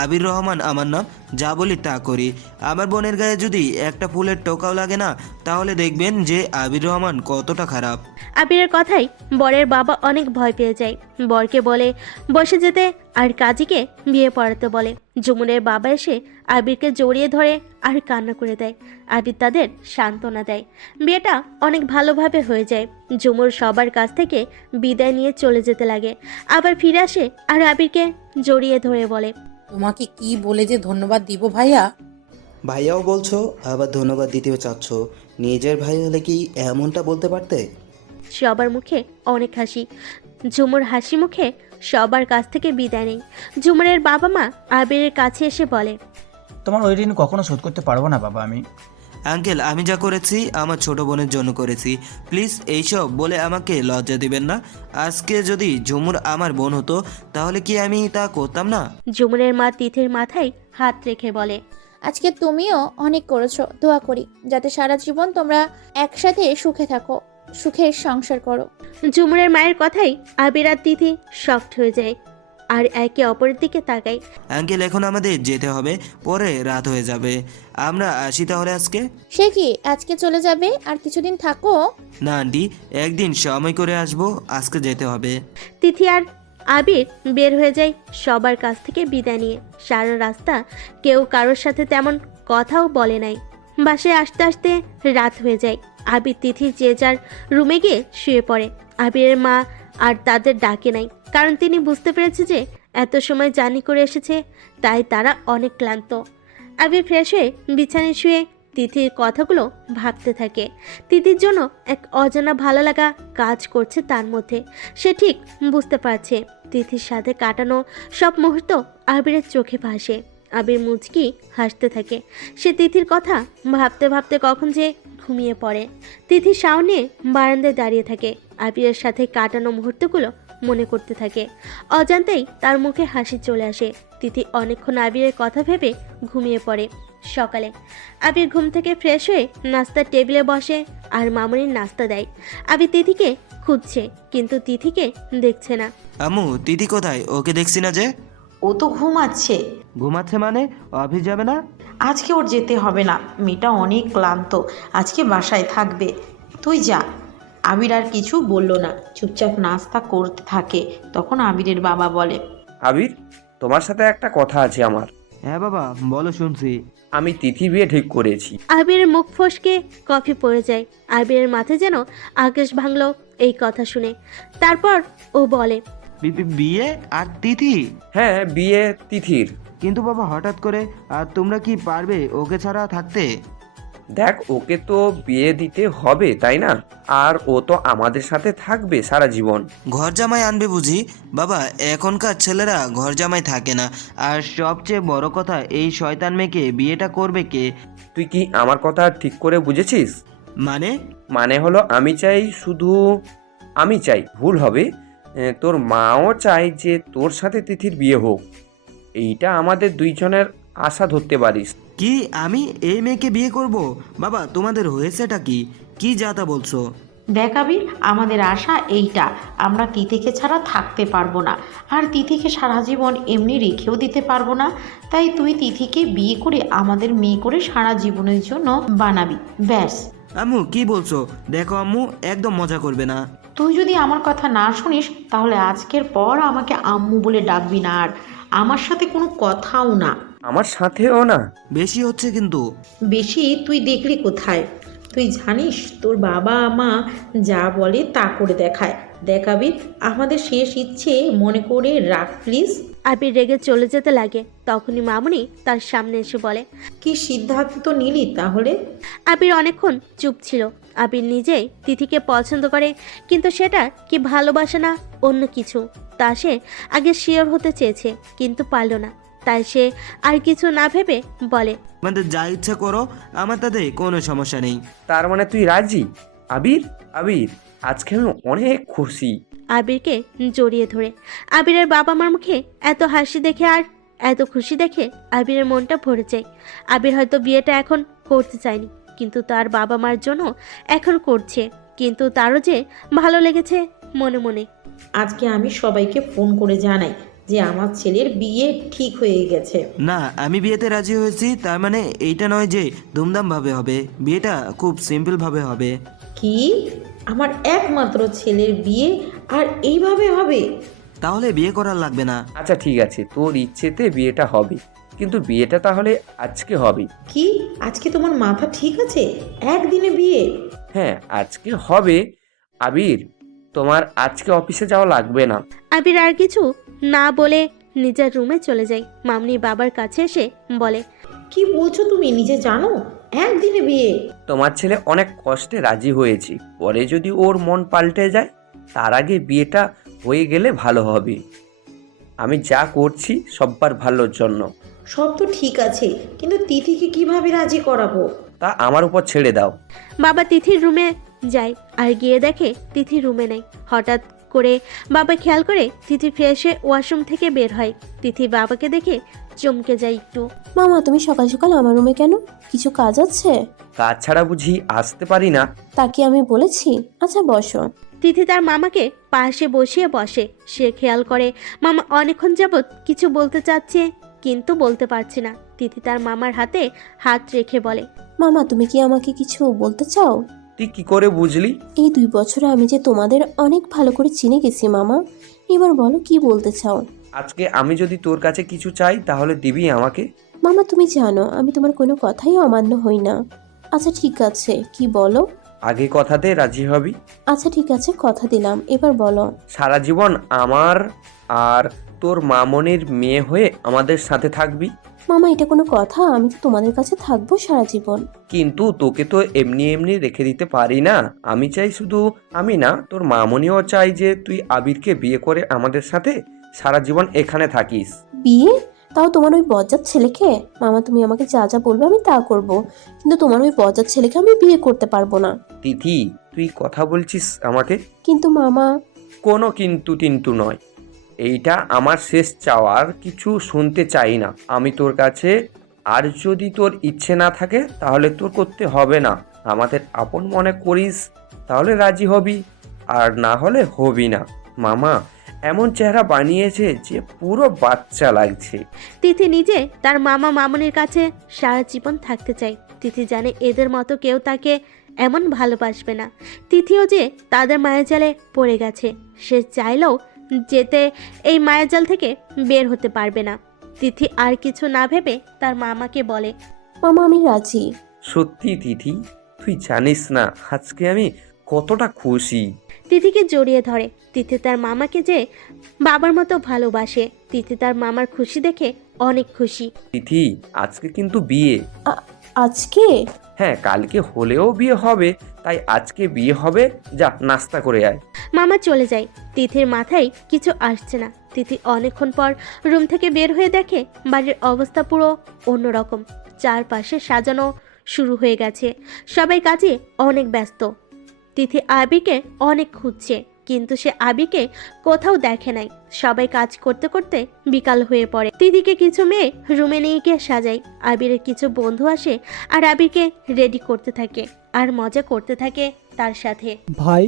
আবির রহমান আমার নাম, যা বলি তা করি। আমার বোনের গায়ে যদি একটা ফুলের টোকাও লাগে না, তাহলে দেখবেন যে আবির রহমান কতটা খারাপ। আবিরের কথাই বরের বাবা অনেক ভয় পেয়ে যায়। বরকে বলে বসে যেতে আর কাজীকে বিয়ে পড়াতে বলে। ঝুমুরের বাবা এসে আবিরকে জড়িয়ে ধরে আর কান্না করে দেয়। আবির তাদের সান্ত্বনা দেয়। বিয়েটা অনেক ভালোভাবে হয়ে যায়। ঝুমুর সবার কাছ থেকে বিদায় নিয়ে চলে যেতে লাগে, আবার ফিরে আসে আর আবিরকে জড়িয়ে ধরে বলে, তোমাকে কি বলে যে ধন্যবাদ দিব ভাইয়া। ভাইয়াও বলছো, আবার ধন্যবাদ দিতেও চাচ্ছ। নিজের ভাই হলে কি এমনটা বলতে পারতে? সবার মুখে অনেক হাসি। ঝুমুর হাসি মুখে সবার কাছ থেকে বিদায় নেই। ঝুমুরের বাবা মা আবিরের কাছে এসে বলে, তোমার ওই ঋণ কখনো শোধ করতে পারবো না বাবা আমি। আঙ্কেল, আমি যা করেছি আমার ছোট বোনের জন্য করেছি। প্লিজ এইসব বলে আমাকে লজ্জা দিবেন না। আজকে যদি ঝুমুর আমার বোন হতো তাহলে কি আমি তা করতাম না? ঝুমুরের মা তিথির মাথায় হাত রেখে বলে, আজকে তুমিও অনেক করেছো, দোয়া করি যাতে সারা জীবন তোমরা একসাথে সুখে থাকো, সুখের সংসার করো। ঝুমুরের মায়ের কথাই আবির আর তিথি শকড হয়ে যায় আর একে অপরের দিকে তাকায়। আঙ্কেল, এখন আমাদের যেতে হবে, পরে রাত হয়ে যাবে। আমরা আসি তাহলে আজকে। সে কি আজকে চলে যাবে? আর কিছুদিন থাকো। না আন্টি, একদিন সময় করে আসবো, আজকে যেতে হবে। তিথি আর আবির বের হয়ে যায় সবার কাছ থেকে বিদায় নিয়ে। সারা রাস্তা কেউ কারোর সাথে তেমন কথাও বলে নাই। বাসায় আসতে আসতে রাত হয়ে যায়। আবির তিথি যে যার রুমে গিয়ে শুয়ে পড়ে। আবিরের মা আর তাদের ডাকে নাই, কারণ তিনি বুঝতে পেরেছে যে এত সময় জার্নি করে এসেছে, তাই তারা অনেক ক্লান্ত। আবির ফ্রেশ হয়ে বিছানায় শুয়ে তিথির কথাগুলো ভাবতে থাকে। তিথির জন্য এক অজানা ভালো লাগা কাজ করছে তার মধ্যে। সে ঠিক বুঝতে পারছে তিথির সাথে কাটানো সব মুহূর্ত আবিরের চোখে ভাসে। আবির মুচকি হাসতে থাকে। সে তিথির কথা ভাবতে ভাবতে কখন যে ঘুমিয়ে পড়ে। তিথি শাও নিয়ে বারান্দায় দাঁড়িয়ে থাকে। আবিরের সাথে কাটানো মুহূর্তগুলো মনে করতে থাকে। অজান্তেই তার মুখে হাসি চলে আসে। তিথি অনেকক্ষণ আবিরের কথা ভেবে ঘুমিয়ে পড়ে। সকালে আবির ঘুম থেকে ফ্রেশ হয়ে নাস্তার টেবিলে বসে আর মামুনির নাস্তা দেয়। আবির তিথিকে খুঁজছে, কিন্তু তিথিকে দেখছে না। আম্মু, দিদি কোথায়? ওকে দেখছি না যে। ও তো ঘুমাচ্ছে। ঘুমাচ্ছে মানে? অফিস যাবে না? আজকে ওর যেতে হবে না, মেয়েটা অনেক ক্লান্ত, আজকে বাসায় থাকবে। তুই যা। আবির আর কিছু বলল না, চুপচাপ নাস্তা করতে থাকে। তখন আবিরের বাবা বলে, আবির, তোমার সাথে একটা কথা আছে আমার। হ্যাঁ বাবা, বলো, শুনছি। আমি তিথি বিয়ে ঠিক করেছি। আবিরের মুখ ফসকে কফি পড়ে যায়। আবিরের মাথায় যেন আকাশ ভাঙল এই কথা শুনে। তারপর ও বলে, বিয়ে আর তিথি? হ্যাঁ, বিয়ে তিথির। কিন্তু বাবা, হঠাৎ করে? আর তোমরা কি পারবে ওকে ছাড়া থাকতে? দেখ, ওকে তো বিয়ে দিতে হবে, তাই না? আর ও তো আমাদের সাথে থাকবে সারা জীবন। ঘর জামাই আনবে বুঝি? বাবা, এখনকার ছেলেরা ঘর জামাই থাকে না। আর সবচেয়ে বড় কথা, এই শয়তান মেয়েকে বিয়েটা করবে কে? তুই কি আমার কথা ঠিক করে বুঝেছিস? মানে হলো আমি চাই, শুধু আমি চাই, ভুল হবে। তোর মাও চায় যে তোর সাথে তিথির বিয়ে হোক। এইটা আমাদের দুইজনের আশা ধরতে পারিস। কি, আমি এই মেয়েকে বিয়ে করব? বাবা, তোমাদের হয়েছেটা কি? কি যাতা বলছো? দেখ আবির, আমাদের আশা এইটা, আমরা তিথিকে ছাড়া থাকতে পারবো না, আর তিথিকে সারা জীবন এমনি রেখেও দিতে পারবো না। তাই তুই তিথিকে বিয়ে করে আমাদের মেয়ে করে সারা জীবনের জন্য বানাবি, ব্যাস। আম্মু, কি বলছো? দেখো আম্মু, একদম মজা করবে না। তুই যদি আমার কথা না শুনিস তাহলে আজকের পর আমাকে আম্মু বলে ডাকবি না, আর আমার সাথে কোনো কথাও না। আমার সাথেও না? বেশি হচ্ছে কিন্তু। বেশি তুই দেখলি কোথায়? তুই জানিস তোর বাবা মা যা বলে তা করে দেখায়। দেখ আবির, আমাদের শেষ ইচ্ছে মনে করে রাখ প্লিজ। আবির রেগে চলে যেতে লাগে। তখনই মামুনি তার সামনে এসে বলে, কি সিদ্ধান্ত নিলি তাহলে? আবির অনেকক্ষণ চুপ ছিল। আবির নিজেই তিথিকে পছন্দ করে, কিন্তু সেটা কি ভালোবাসে না অন্য কিছু, তা সে আগে শিওর হতে চেয়েছে, কিন্তু পারল না। তাই সে আর কিছু না ভেবে বলে, আমাদের যা ইচ্ছা করো, আমার তাতে কোনো সমস্যা নেই। তার মানে তুই রাজি? আবির, আবির, আজকে আমি অনেক খুশি। আবিরকে জড়িয়ে ধরে। আবিরের বাবা মার মুখে এত হাসি দেখে আর এত খুশি দেখে আবিরের মনটা ভরে যায়। আবির হয়তো বিয়েটা এখন করতে চায়নি, কিন্তু তার বাবা মার জন্য এখন করছে। কিন্তু তারও যে ভালো লেগেছে মনে মনে। আজকে আমি সবাইকে ফোন করে জানাই যে আমার ছেলের বিয়ে ঠিক হয়ে গেছে। না, আমি বিয়েতে রাজি হয়েছি, তার মানে এইটা নয় যে ধুমধাম ভাবে হবে। বিয়েটা খুব সিম্পল ভাবে হবে। কি? আমার একমাত্র ছেলের বিয়ে আর এইভাবে হবে? তাহলে বিয়ে করার লাগবে না। আচ্ছা ঠিক আছে, তোর ইচ্ছেতে বিয়েটা হবে, কিন্তু বিয়েটা তাহলে আজকে হবে। কি? আজকে তোমার মাথা ঠিক আছে? একদিনে বিয়ে? হ্যাঁ, আজকে হবে। আবির, তোমার আজকে অফিসে যাওয়া লাগবে না। আবির আর কিছু না বলে নিজের রুমে চলে যায়। মামনি বাবার কাছে এসে বলে, কি বলছো তুমি? নিজে জানো একদিনে বিয়ে? তোমার ছেলে অনেক কষ্টে রাজি হয়েছে, পরে যদি ওর মন পাল্টে যায়, তার আগে বিয়েটা হয়ে গেলে ভালো হবে। আমি যা করছি সব্বার ভালোর জন্য। সব তো ঠিক আছে, কিন্তু তিথিকে কিভাবে রাজি করাবো? তা আমার উপর ছেড়ে দাও। বাবা তিথির রুমে যায় আর গিয়ে দেখে তিথি রুমে নেই। হঠাৎ করে বাবা খেয়াল করে তিথি ফ্রেশ হয়ে ওয়াশরুম থেকে বের হয়। তিথি বাবাকে দেখে চমকে যায় একটু। মামা তুমি সকাল সকাল আমার রুমে কেন? কিছু কাজ আছে? কাজ ছাড়া বুঝি আসতে পারি না? তাকে আমি বলেছি। আচ্ছা বসো। তিথি তার মামাকে পাশে বসিয়ে বসে। সে খেয়াল করে মামা অনেকক্ষণ যাবৎ কিছু বলতে চাচ্ছে কিন্তু বলতে পারছে না। তিথি তার মামার হাতে হাত রেখে বলে, মামা তুমি কি আমাকে কিছু বলতে চাও? তুই কি করে বুঝলি? এই 2 বছরে আমি যে তোমাদের অনেক ভালো করে চিনে গেছি মামা। এবার বলো কি বলতে চাও? আজকে আমি যদি তোর কাছে কিছু চাই তাহলে দিবি আমাকে? মামা তুমি জানো আমি তোমার কোনো কথাই অমান্য হই না। আচ্ছা ঠিক আছে, কি বলো? আগে কথাতে রাজি হবি? আচ্ছা ঠিক আছে, কথা দিলাম, এবার বলো। সারা জীবন আমার আর তোর মামনির মেয়ে হয়ে আমাদের সাথে থাকবি? মামা এটা কোনো কথা? আমি তো তোমাদের কাছে থাকবো সারা জীবন। কিন্তু তোকে তো এমনি এমনি রেখে দিতে পারি না। আমি চাই শুধু আমি না, তোর মামনিও চাই যে তুই আবিরকে বিয়ে করে আমাদের সাথে সারা জীবন এখানে থাকিস। বিয়ে? তাও তোমার ওই বজ্জাত ছেলেকে? মামা তুমি আমাকে যা যা বলবে আমি তা করব, কিন্তু তোমার ওই বজ্জাত ছেলেকে আমি বিয়ে করতে পারবো না। তিথি তুই কথা বলছিস আমাকে? কিন্তু মামা। কোনো কিন্তু টিন্তু নয়, এইটা আমার শেষ চাওয়ার, কিছু শুনতে চাই না আমি তোর কাছে। আর যদি তোর ইচ্ছে না থাকে তাহলে তোর করতে হবে না। আমাদের আপন মনে করিস তাহলে রাজি হবি, আর না হলে হবি না। মামা এমন চেহারা বানিয়েছে যে পুরো বাচ্চা লাগছে। তিথি নিজে তার মামা মামনির কাছে সারা জীবন থাকতে চায়। তিথি জানে এদের মতো কেউ তাকে এমন ভালোবাসবে না। তিথিও যে তাদের মায়াজালে পড়ে গেছে, সে চাইলেও যেতে এই মায়াজাল থেকে বের হতে পারবে না। তিথি আর কিছু না ভেবে তার মামাকে বলে, মামা আমি রাজি। সত্যি তিথি, তুই জানিস না আজকে আমি কতটা খুশি। তিথিকে জড়িয়ে ধরে। তিথি তার মামাকে যে বাবার মতো ভালোবাসে। তিথি তার মামার খুশি দেখে অনেক খুশি। তিথি আজকে কিন্তু বিয়ে। আজকে? হ্যাঁ, কালকে হলেও বিয়ে হবে, তাই আজকে বিয়ে হবে। যা নাস্তা করে আয়। মামা চলে যায়। তিথির মাথায় কিছু আসছে না। তিথি অনেকক্ষণ পর রুম থেকে বের হয়ে দেখে বাড়ির অবস্থা পুরো অন্যরকম। চারপাশে সাজানো শুরু হয়ে গেছে, সবাই কাজে অনেক ব্যস্ত। তিথি আবিকে অনেক খুঁজছে কিন্তু সে আবিকে কোথাও দেখে নাই। সবাই কাজ করতে করতে বিকাল হয়ে পড়ে। তিথিকে কিছু মেয়ে রুমে নিয়ে গিয়ে সাজায়। আবিরের কিছু বন্ধু আসে আর আবিরকে রেডি করতে থাকে আর মজা করতে থাকে তার সাথে। ভাই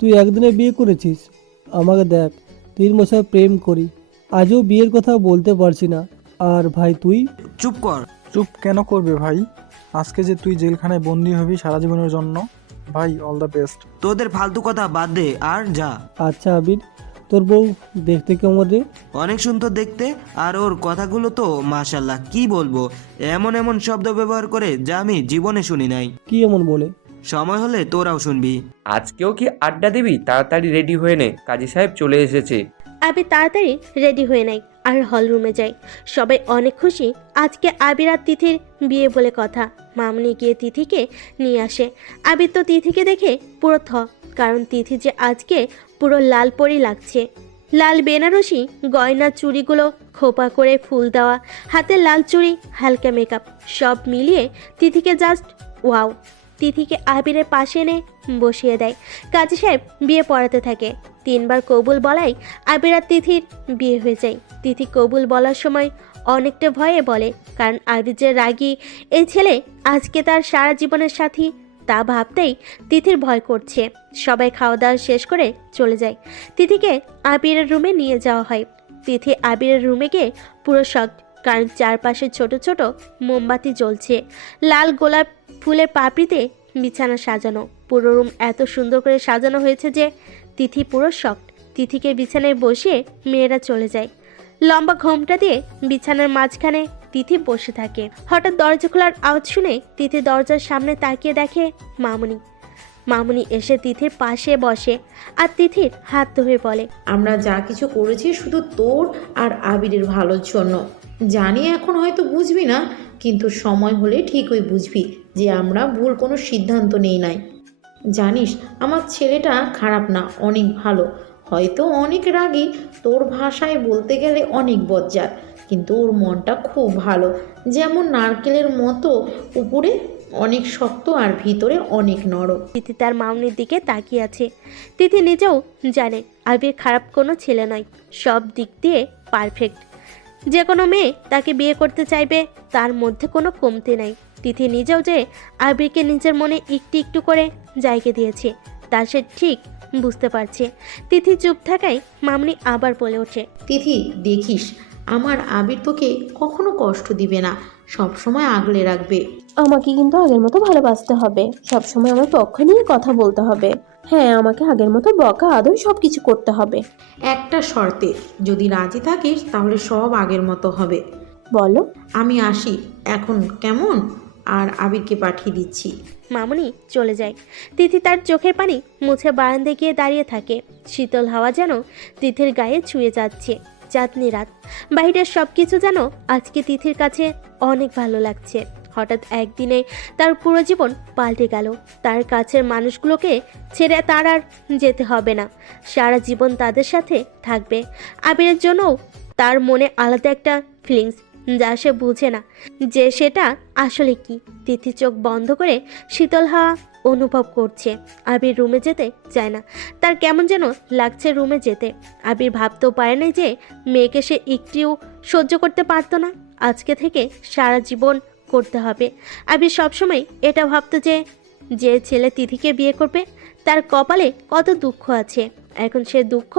তুই একদিনে বিয়ে করেছিস, আমাকে দেখ 3 বছর প্রেম করি, আজও বিয়ের কথা বলতে পারছি না। আর ভাই তুই? চুপ কর। চুপ কেন করবে ভাই? আজকে যে তুই জেলখানায় বন্দি হবি সারা জীবনের জন্য, ভাই অল দ্য বেস্ট। তোদের ফালতু কথা বাদ দে আর যা। আচ্ছা আবির, তোর বউ দেখতে কেমন রে? অনেক সুন্দর দেখতে, আর ওর কথাগুলো তো মাশাল্লাহ, কি বলবো, এমন এমন শব্দ ব্যবহার করে যা আমি জীবনে শুনি নাই। কি এমন বলে? সময় হলে তোরাও শুনবি। আজকেও কি আড্ডা দিবি? তাড়াতাড়ি রেডি হয়ে নে, কাজী সাহেব চলে এসেছে। আবির তাড়াতাড়ি রেডি হয়ে নেয় আর হল রুমে যায়। সবাই অনেক খুশি। আজকে আবির আর তিথির বিয়ে বলে কথা। মামনি গিয়ে তিথিকে নিয়ে আসে। আবির তো তিথিকে দেখে পুরো থ, কারণ তিথি যে আজকে পুরো লাল পরি লাগছে। লাল বেনারসি গয়না, চুড়িগুলো খোপা করে ফুল দেওয়া, হাতে লাল চুড়ি, হালকা মেকআপ, সব মিলিয়ে তিথিকে জাস্ট ওয়াও। তিথিকে আবিরের পাশে এনে বসিয়ে দেয়। কাজী সাহেব বিয়ে পড়াতে থাকে। 3 বার কবুল বলাই আবির আর তিথির বিয়ে হয়ে যায়। তিথি কবুল বলার সময় অনেকটা ভয়ে বলে, কারণ আবির যে রাগী এই ছেলে আজকে তার সারা জীবনের সাথী, তা ভাবতেই তিথির ভয় করছে। সবাই খাওয়া দাওয়া শেষ করে চলে যায়। তিথিকে আবিরের রুমে নিয়ে যাওয়া হয়। তিথি আবিরের রুমে গিয়ে পুরো শক, কারণ চারপাশে ছোট ছোট মোমবাতি জ্বলছে। লাল গোলাপ ফুলের পাপড়িতে বিছানা সাজানো। পুরো রুম এত সুন্দর করে সাজানো হয়েছে যে তিথি পুরো শক। তিথিকে বিছানায় বসিয়ে মেয়েরা চলে যায়। লম্বা ঘোমটা দিয়ে বিছানার মাঝখানে তিথি বসে থাকে। হঠাৎ দরজা খোলার আওয়াজ শুনে তিথি দরজার সামনে তাকিয়ে দেখে মামুনি। মামুনি এসে তিথির পাশে বসে আর তিথির হাত ধরে বলে, আমরা যা কিছু করেছি শুধু তোর আর আবিরের ভালোর জন্য। জানি এখন হয়তো বুঝবি না, কিন্তু সময় হলে ঠিকই বুঝবি যে আমরা ভুল কোনো সিদ্ধান্ত নেই নাই। জানিস আমার ছেলেটা খারাপ না, অনেক ভালো, হয়তো অনেক রাগী, তোর ভাষায় বলতে গেলে অনেক বজ্জাত, কিন্তু ওর মনটা খুব ভালো, যেমন নারকেলের মতো উপরে অনেক শক্ত আর ভিতরে অনেক নরম। তিথি তার মামনির দিকে তাকিয়ে আছে। তিথি নিজেও জানে আবির খারাপ কোনো ছেলে নয়, সব দিক দিয়ে পারফেক্ট। যে কোনো মেয়ে তাকে বিয়ে করতে চাইবে, তার মধ্যে কোনো কমতি নাই। তিথি নিজেও যে আবিরকে নিজের মনে একটু একটু করে জায়গা দিয়েছে তা সে ঠিক বুঝতে পারছে। তিথি চুপ থাকায় মামনি আবার বলে ওঠে, তিথি দেখিস, আমার আবির তোকে কখনো কষ্ট দিবে না, সব সময় আগলে রাখবে। আমাকে কিন্তু আগের মতো ভালোবাসতে হবে, সবসময় আমার পক্ষ নিয়ে কথা বলতে হবে। হ্যাঁ, আমাকে আগের মতো বকা আদর সব কিছু করতে হবে। একটা শর্তে, যদি রাজি থাকিস তাহলে সব আগের মতো হবে। বলো। আমি আসি এখন, কেমন? আর আবিরকে পাঠিয়ে দিচ্ছি। মামনি চলে যায়। তিথি তার চোখের পানি মুছে বারান্দায় গিয়ে দাঁড়িয়ে থাকে। শীতল হাওয়া যেন তিথির গায়ে ছুঁয়ে যাচ্ছে। চাঁদনি রাত, বাইরের সব কিছু যেন আজকে তিথির কাছে অনেক ভালো লাগছে। হঠাৎ একদিনে তার পুরো জীবন পাল্টে গেল। তার কাছের মানুষগুলোকে ছেড়ে তার আর যেতে হবে না, সারা জীবন তাদের সাথে থাকবে। আবিরের জন্যও তার মনে আলাদা একটা ফিলিংস, যা সে বুঝে না যে সেটা আসলে কি। তিথি চোখ বন্ধ করে শীতল হাওয়া অনুভব করছে। আবির রুমে যেতে চায় না, তার কেমন যেন লাগছে রুমে যেতে। আবির ভাবতেও পারে নাই যে মেয়েকে সে একটুও সহ্য করতে পারতো না, আজকে থেকে সারা জীবন করতে হবে। আবির সবসময় এটা ভাবতো যে ছেলে তিথিকে বিয়ে করবে তার কপালে কত দুঃখ আছে। এখন সে দুঃখ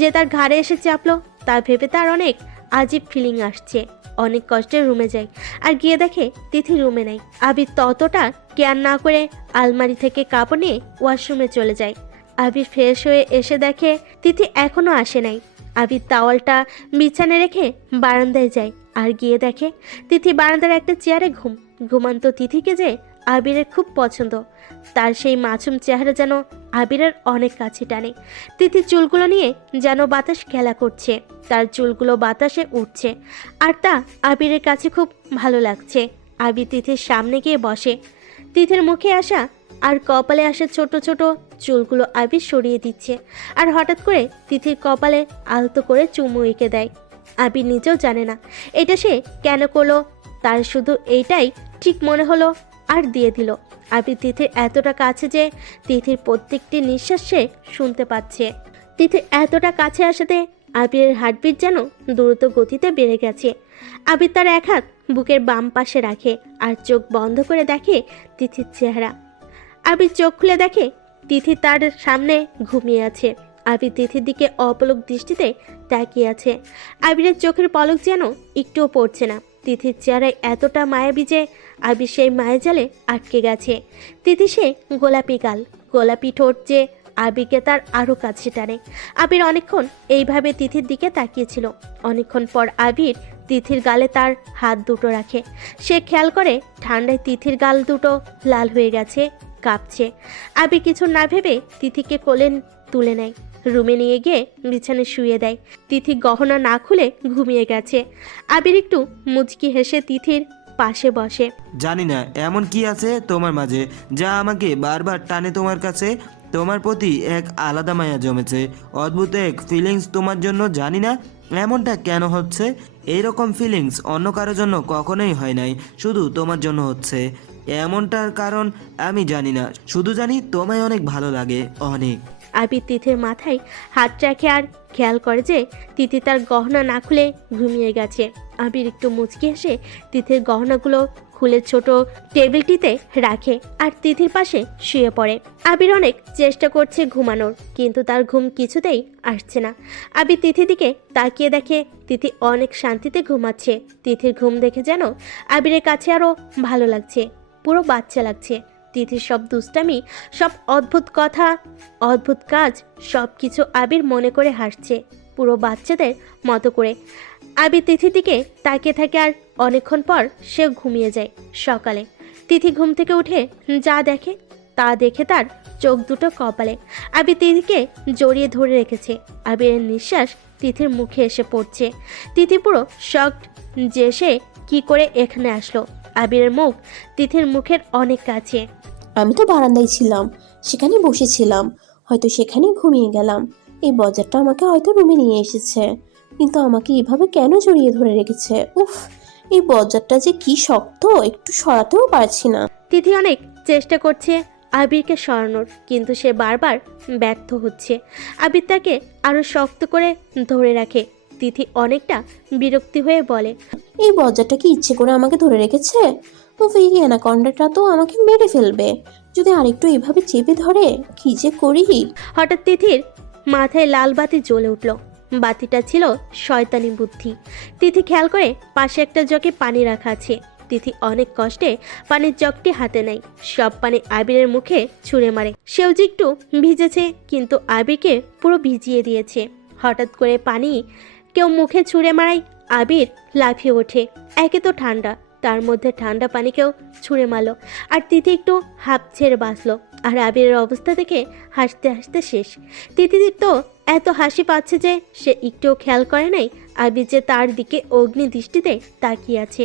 যে তার ঘাড়ে এসে চাপলো, তা ভেবে তার অনেক আজীব ফিলিং আসছে। অনেক কষ্টে রুমে যায়, আর গিয়ে দেখে তিথি রুমে নাই। আবির ততটা কেয়ার না করে আলমারি থেকে কাপড় নিয়ে ওয়াশরুমে চলে যায়। আবির ফ্রেশ হয়ে এসে দেখে তিথি এখনো আসে নাই। আবির তাওয়ালটা বিছানে রেখে বারান্দায় যায়, আর গিয়ে দেখে তিথি বারান্দার একটা চেয়ারে ঘুমান্ত তিথিকে যে আবিরের খুব পছন্দ। তার সেই মাসুম চেহারা যেন আবিরের অনেক কাছে টানে। তিথির চুলগুলো নিয়ে যেন বাতাস খেলা করছে, তার চুলগুলো বাতাসে উঠছে, আর তা আবিরের কাছে খুব ভালো লাগছে। আবির তিথির সামনে গিয়ে বসে। তিথির মুখে আসা আর কপালে আসা ছোট ছোট চুলগুলো আবির সরিয়ে দিচ্ছে, আর হঠাৎ করে তিথির কপালে আলতো করে চুমু এঁকে দেয়। আবির নিজেও জানে না এটা সে কেন করলো, তার শুধু এইটাই ঠিক মনে হলো আর দিয়ে দিল। আবির তিথির এতটা কাছে যে তিথির প্রত্যেকটি নিঃশ্বাস সে শুনতে পাচ্ছে। তিথির এতটা কাছে আসাতে আবিরের হার্টবিট যেন দ্রুত গতিতে বেড়ে গেছে। আবির তার এক হাত বুকের বাম পাশে রাখে আর চোখ বন্ধ করে দেখে তিথির চেহারা। আবির চোখ খুলে দেখে তিথি তার সামনে ঘুমিয়ে আছে। আবির তিথির দিকে অপলক দৃষ্টিতে তাকিয়ে আছে। আবিরের চোখের পলক যেন একটুও পড়ছে না। তিথির চেহারায় এতটা মায়াবী যে আবির সেই মায়াজালে আটকে গেছে। তিথি সে গোলাপি গাল, গোলাপি ঠোঁট যে আবিরকে তার আরও কাছে টানে। আবির অনেকক্ষণ এইভাবে তিথির দিকে তাকিয়েছিল। অনেকক্ষণ পর আবির তিথির গালে তার হাত দুটো রাখে। সে খেয়াল করে ঠান্ডায় তিথির গাল দুটো লাল হয়ে গেছে, কাঁপছে। আবির কিছু না ভেবে তিথিকে কোলে তুলে নেয়, রুমে নিয়ে গিয়ে বিছানায় শুয়ে দেয়। তিথি গহনা না খুলে ঘুমিয়ে গেছে। আবির একটু মুচকি হেসে তিথির পাশে বসে। জানি না এমন কি আছে তোমার মাঝে যা আমাকে বারবার টানে তোমার কাছে। তোমার প্রতি এক আলাদা মায়া জমেছে, অদ্ভুত এক ফিলিংস তোমার জন্য। জানি না এমনটা কেন হচ্ছে। এইরকম ফিলিংস অন্য কারোর জন্য কখনোই হয় নাই, শুধু তোমার জন্য হচ্ছে। এমনটার কারণ আমি জানি না, শুধু জানি তোমায় অনেক ভালো লাগে, অনেক। আবির তিথির মাথায় হাত রাখে আর খেয়াল করে যে তিথি তার গহনা না খুলে ঘুমিয়ে গেছে। আবির একটু মুচকি হেসে তিথির গহনাগুলো খুলে ছোট টেবিলটিতে রাখে আর তিথির পাশে শুয়ে পড়ে। আবির অনেক চেষ্টা করছে ঘুমানোর, কিন্তু তার ঘুম কিছুতেই আসছে না। আবির তিথির দিকে তাকিয়ে দেখে তিথি অনেক শান্তিতে ঘুমাচ্ছে। তিথির ঘুম দেখে যেন আবিরের কাছে আরও ভালো লাগছে, পুরো বাচ্চা লাগছে। তিথির সব দুষ্টামি, সব অদ্ভুত কথা, অদ্ভুত কাজ, সব কিছু আবির মনে করে হাসছে, পুরো বাচ্চাদের মতো করে। আবির তিথির দিকে তাকিয়ে থাকে আর অনেকক্ষণ পর সে ঘুমিয়ে যায়। সকালে তিথি ঘুম থেকে উঠে যা দেখে তা দেখে তার চোখ দুটো কপালে। আবির তিথিকে জড়িয়ে ধরে রেখেছে। আবিরের নিঃশ্বাস তিথির মুখে এসে পড়ছে। তিথি পুরো শকড যে সে কি করে এখানে আসলো। আবিরের মুখ তিথির মুখের অনেক কাছে। আমি তো বারান্দায় ছিলাম, সেখানে বসেছিলাম, হয়তো সেখানে ঘুমিয়ে গেলাম। এই বজ্জারটা আমাকে হয়তো রুমে নিয়ে এসেছে, কিন্তু আমাকে এভাবে কেন জড়িয়ে ধরে রেখেছে? উফ, এই বজ্জারটা যে কি শক্ত, একটু সরাতেও পারছি না। তিথি অনেক চেষ্টা করছে আবিরকে সরানোর, কিন্তু সে বারবার ব্যর্থ হচ্ছে। আবির তাকে আরো শক্ত করে ধরে রাখে। তিথি অনেকটা বিরক্তি হয়ে বলে, এই বজ্জারটা কি ইচ্ছে করে আমাকে ধরে রেখেছে? ও এই অ্যানাকন্ডাটা তো আমাকে মেরে ফেলবে যদি আরেকটু এভাবে চেপে ধরে। কি যে করি। হঠাৎ তিথির মাথায় লাল বাতি জ্বলে উঠল। বাতিটা ছিল শয়তানি বুদ্ধি। তিথি খেয়াল করে পাশে একটা জগে পানি রাখা আছে। তিথি অনেক কষ্টে পানির জগটি হাতে নেয়। সব পানি আবিরের মুখে ছুঁড়ে মারে। সেও যে একটু ভিজেছে, কিন্তু আবিরকে পুরো ভিজিয়ে দিয়েছে। হঠাৎ করে পানি কেউ মুখে ছুঁড়ে মারায় আবির লাফিয়ে ওঠে। একে তো ঠান্ডা, তার মধ্যে ঠান্ডা পানিকেও ছুঁড়ে মারল। আর তিথি একটু হাঁপ ছেড়ে বাঁচলো। আর আবিরের অবস্থা দেখে হাসতে হাসতে শেষ। তিথির তো এত হাসি পাচ্ছে যে সে একটুও খেয়াল করে নাই আবির যে তার দিকে অগ্নি দৃষ্টিতে তাকিয়ে আছে।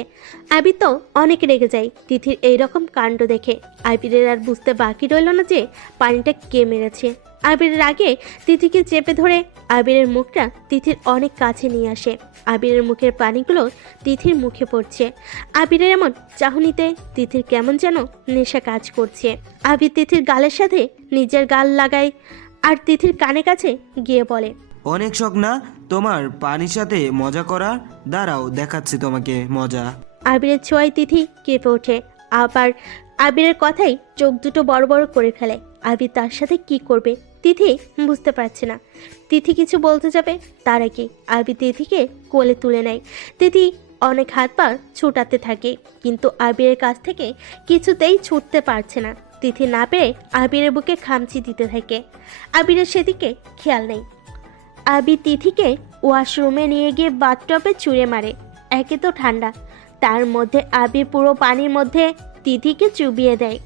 আবির তো অনেক রেগে যায় তিথির এইরকম কাণ্ড দেখে। আবিরের আর বুঝতে বাকি রইল না যে পানিটা কে মেরেছে। আবিরের আগে তিথিকে চেপে ধরে আবিরের মুখটা তিথির অনেক কাছে নিয়ে আসে। আবিরের মুখের পানিগুলো তিথির মুখে পড়ছে। আবিরের এমন চাহনিতে তিথির কেমন যেন নেশা কাজ করছে। আবির তিথির গালের সাথে নিজের গাল লাগায় আর তিথির কানে কাছে গিয়ে বলে, অনেক শখ না তোমার পানির সাথে মজা করা? দাঁড়াও দেখাচ্ছি তোমাকে মজা। আবিরের ছোঁয়ায় তিথি কেঁপে ওঠে। আবার আবিরের কথাই চোখ দুটো বড় বড় করে ফেলে। আবির তার সাথে কি করবে তিথি বুঝতে পারছে না। তিথি কিছু বলতে যাবে তার আগে আবির তিথিকে কোলে তুলে নেয়। তিথি অনেক হাত পা ছুটাতে থাকে, কিন্তু আবিরের কাছ থেকে কিছুতেই ছুটতে পারছে না। তিথি না পেরে আবিরের বুকে খামচি দিতে থাকে। আবিরের সেদিকে খেয়াল নেই। আবির তিথিকে ওয়াশরুমে নিয়ে গিয়ে বাথটবে চুড়ে মারে। একে তো ঠান্ডা, তার মধ্যে আবির পুরো পানির মধ্যে তিথিকে চুবিয়ে দেয়।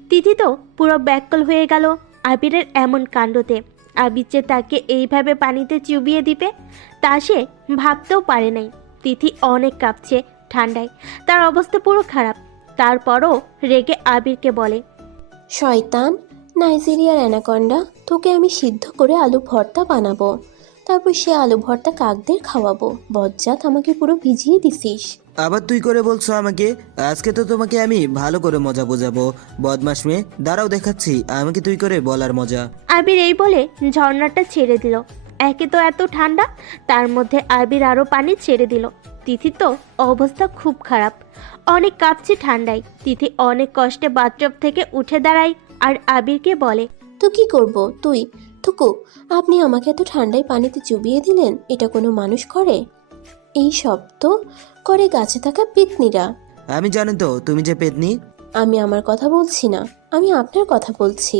তিথি তো পুরো ব্যাকল হয়ে গেল আবিরের এমন কাণ্ডতে। আবির যে তাকে এইভাবে পানিতে চুবিয়ে দিবে তা সে ভাবতেও পারে নাই। তিথি অনেক কাঁপছে ঠান্ডায়, তার অবস্থা পুরো খারাপ। তারপরও রেগে আবিরকে বলে, শয়তান নাইজেরিয়ার অ্যানাকন্ডা, তোকে আমি সিদ্ধ করে আলু ভর্তা বানাবো, তারপর সে আলু ভর্তা কাকদের খাওয়াবো। বজ্জাত, আমাকে পুরো ভিজিয়ে দিছিস। আবার তুই করে বলছো আমাকে? আজকে তো তোমাকে আমি ভালো করে মজা বোঝাবো বদমাস মেয়ে। দাঁড়াও দেখাচ্ছি আমাকে তুই করে বলার মজা। আবির এই বলে ঝর্ণাটা ছেড়ে দিল। একে তো এত ঠান্ডা, তার মধ্যে আবির আরও পানি ছেড়ে দিল। তিথির তো অবস্থা খুব খারাপ, অনেক কাঁপছে ঠান্ডায়। তিথি অনেক কষ্টে বাথটব থেকে উঠে দাঁড়ায় আর আবিরকে বলে, তো কি করব? তুই থুকু, আপনি আমাকে এত ঠান্ডায় পানিতে চুবিয়ে দিলেন। এটা কোনো মানুষ করে? এই সব তো করে গাছে থাকা পেতনিরা। আমি জানি তো তুমি যে পেতনি। আমি আমার কথা বলছি না, আমি আপনার কথা বলছি।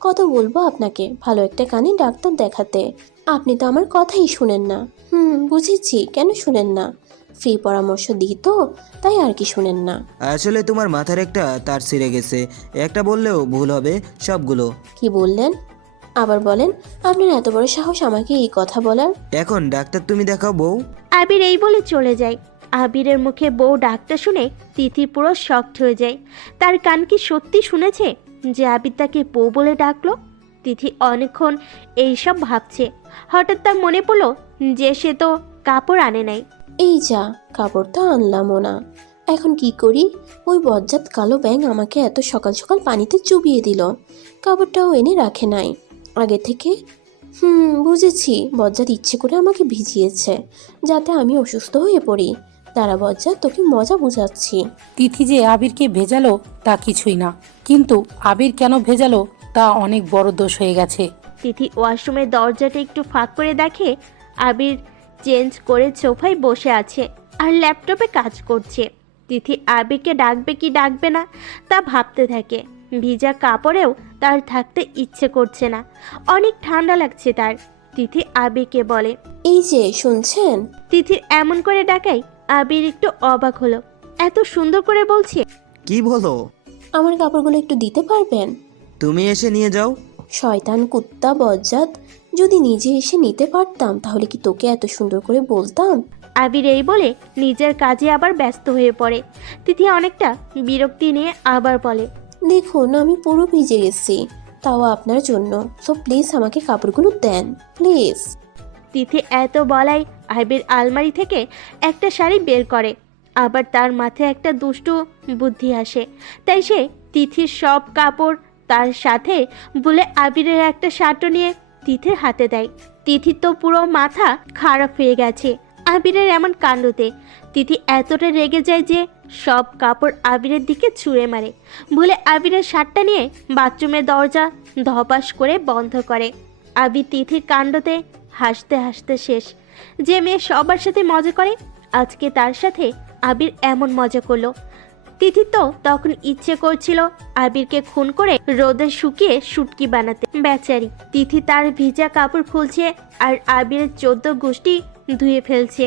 কত বলবো আপনাকে ভালো একটা কানে ডাক্তার দেখাতে, আপনি তো আমার কথাই শুনেন না। বুঝেছি কেন শুনেন না, ফ্রি পরামর্শ দিই তো, তাই আর কি শুনেন না। আসলে তোমার মাথার একটা তার ছিঁড়ে গেছে, একটা বললেও ভুল হবে সবগুলো। কি বললেন? আবার বলেন। আপনার এত বড় সাহস আমাকে এই কথা বলার? এখন ডাক্তার তুমি দেখাও বউ। আবির এই বলে চলে যায়। আবিরের মুখে বউ ডাকটা শুনে তিথি পুরো শকড হয়ে যায়। তার কান কি সত্যি শুনেছে যে আবির তাকে বউ বলে ডাকলো? তিথি অনেকক্ষণ এইসব ভাবছে। হঠাৎ তার মনে পড়লো যে সে তো কাপড় আনে নাই। এই যা, কাপড় তো আনলামও না, এখন কি করি? ওই বজ্জাত কালো ব্যাঙ আমাকে এত সকাল সকাল পানিতে চুবিয়ে দিল, কাপড়টাও এনে রাখে নাই আগে থেকে। বুঝেছি, বজ্জাত ইচ্ছে করে আমাকে ভিজিয়েছে যাতে আমি অসুস্থ হয়ে পড়ি। তারা বজ্জাত, তোকে মজা বুঝাচ্ছি। তিথি যে আবিরকে ভেজালো তা কিছুই না, কিন্তু আবির কেন ভেজালো তা অনেক বড় দোষ হয়ে গেছে। তিথি ওয়াশরুমের দরজাটা একটু ফাঁক করে দেখে আবির চেঞ্জ করে সোফায় বসে আছে আর ল্যাপটপে কাজ করছে। তিথি আবিরকে ডাকবে কি ডাকবে না তা ভাবতে থাকে। ভিজা কাপড়েও তার থাকতে ইচ্ছে করছে না, অনেক ঠান্ডা লাগছে তার। তিথি আবিরকে বলে, এই যে শুনছেন? তিথির এমন করে ডাকাই আবির একটু অবাক হলো। এত সুন্দর করে বলছে। কি বলো? আমার কাপড়গুলো একটু দিতে পারবেন? তুমি এসে নিয়ে যাও। শয়তান কুত্তা বজ্জাত, যদি নিজে এসে নিতে পারতাম তাহলে কি তোকে এত সুন্দর করে বলতাম? আবির এই বলে নিজের কাজে আবার ব্যস্ত হয়ে পড়ে। তিথি অনেকটা বিরক্তি নিয়ে আবার বলে, দেখুন আমি পুরো ভিজে গেছি, তাও আপনার জন্য, সো প্লিজ আমাকে কাপড়গুলো দেন প্লিজ। তিথি এত বলাই আবির আলমারি থেকে একটা শাড়ি বের করে আবার তার মাথায় একটা দুষ্টু বুদ্ধি আসে, তাই সে তিথির সব কাপড় তার সাথে বলে আবিরের একটা শার্টও নিয়ে তিথির হাতে দেয়। তিথির তো পুরো মাথা খারাপ হয়ে গেছে আবিরের এমন কাণ্ডতে। তিথি এতটা রেগে যায় যে সব কাপড় আবিরের দিকে ছুঁড়ে মারে, বলে আবিরের শার্টটা নিয়ে বাথরুমের দরজা ধপাস করে বন্ধ করে। আবির তিথির কাণ্ডতে হাসতে হাসতে শেষ। যে মেয়ে সবার সাথে মজা করে, আজকে তার সাথে আবির এমন মজা করলো। তিথি তো তখন ইচ্ছে করছিল আবিরকে খুন করে রোদে শুকিয়ে শুটকি বানাতে। বেচারি তিথি তার ভিজা কাপড় খুলছে আর আবিরের 14 গোষ্ঠী ধুয়ে ফেলছে।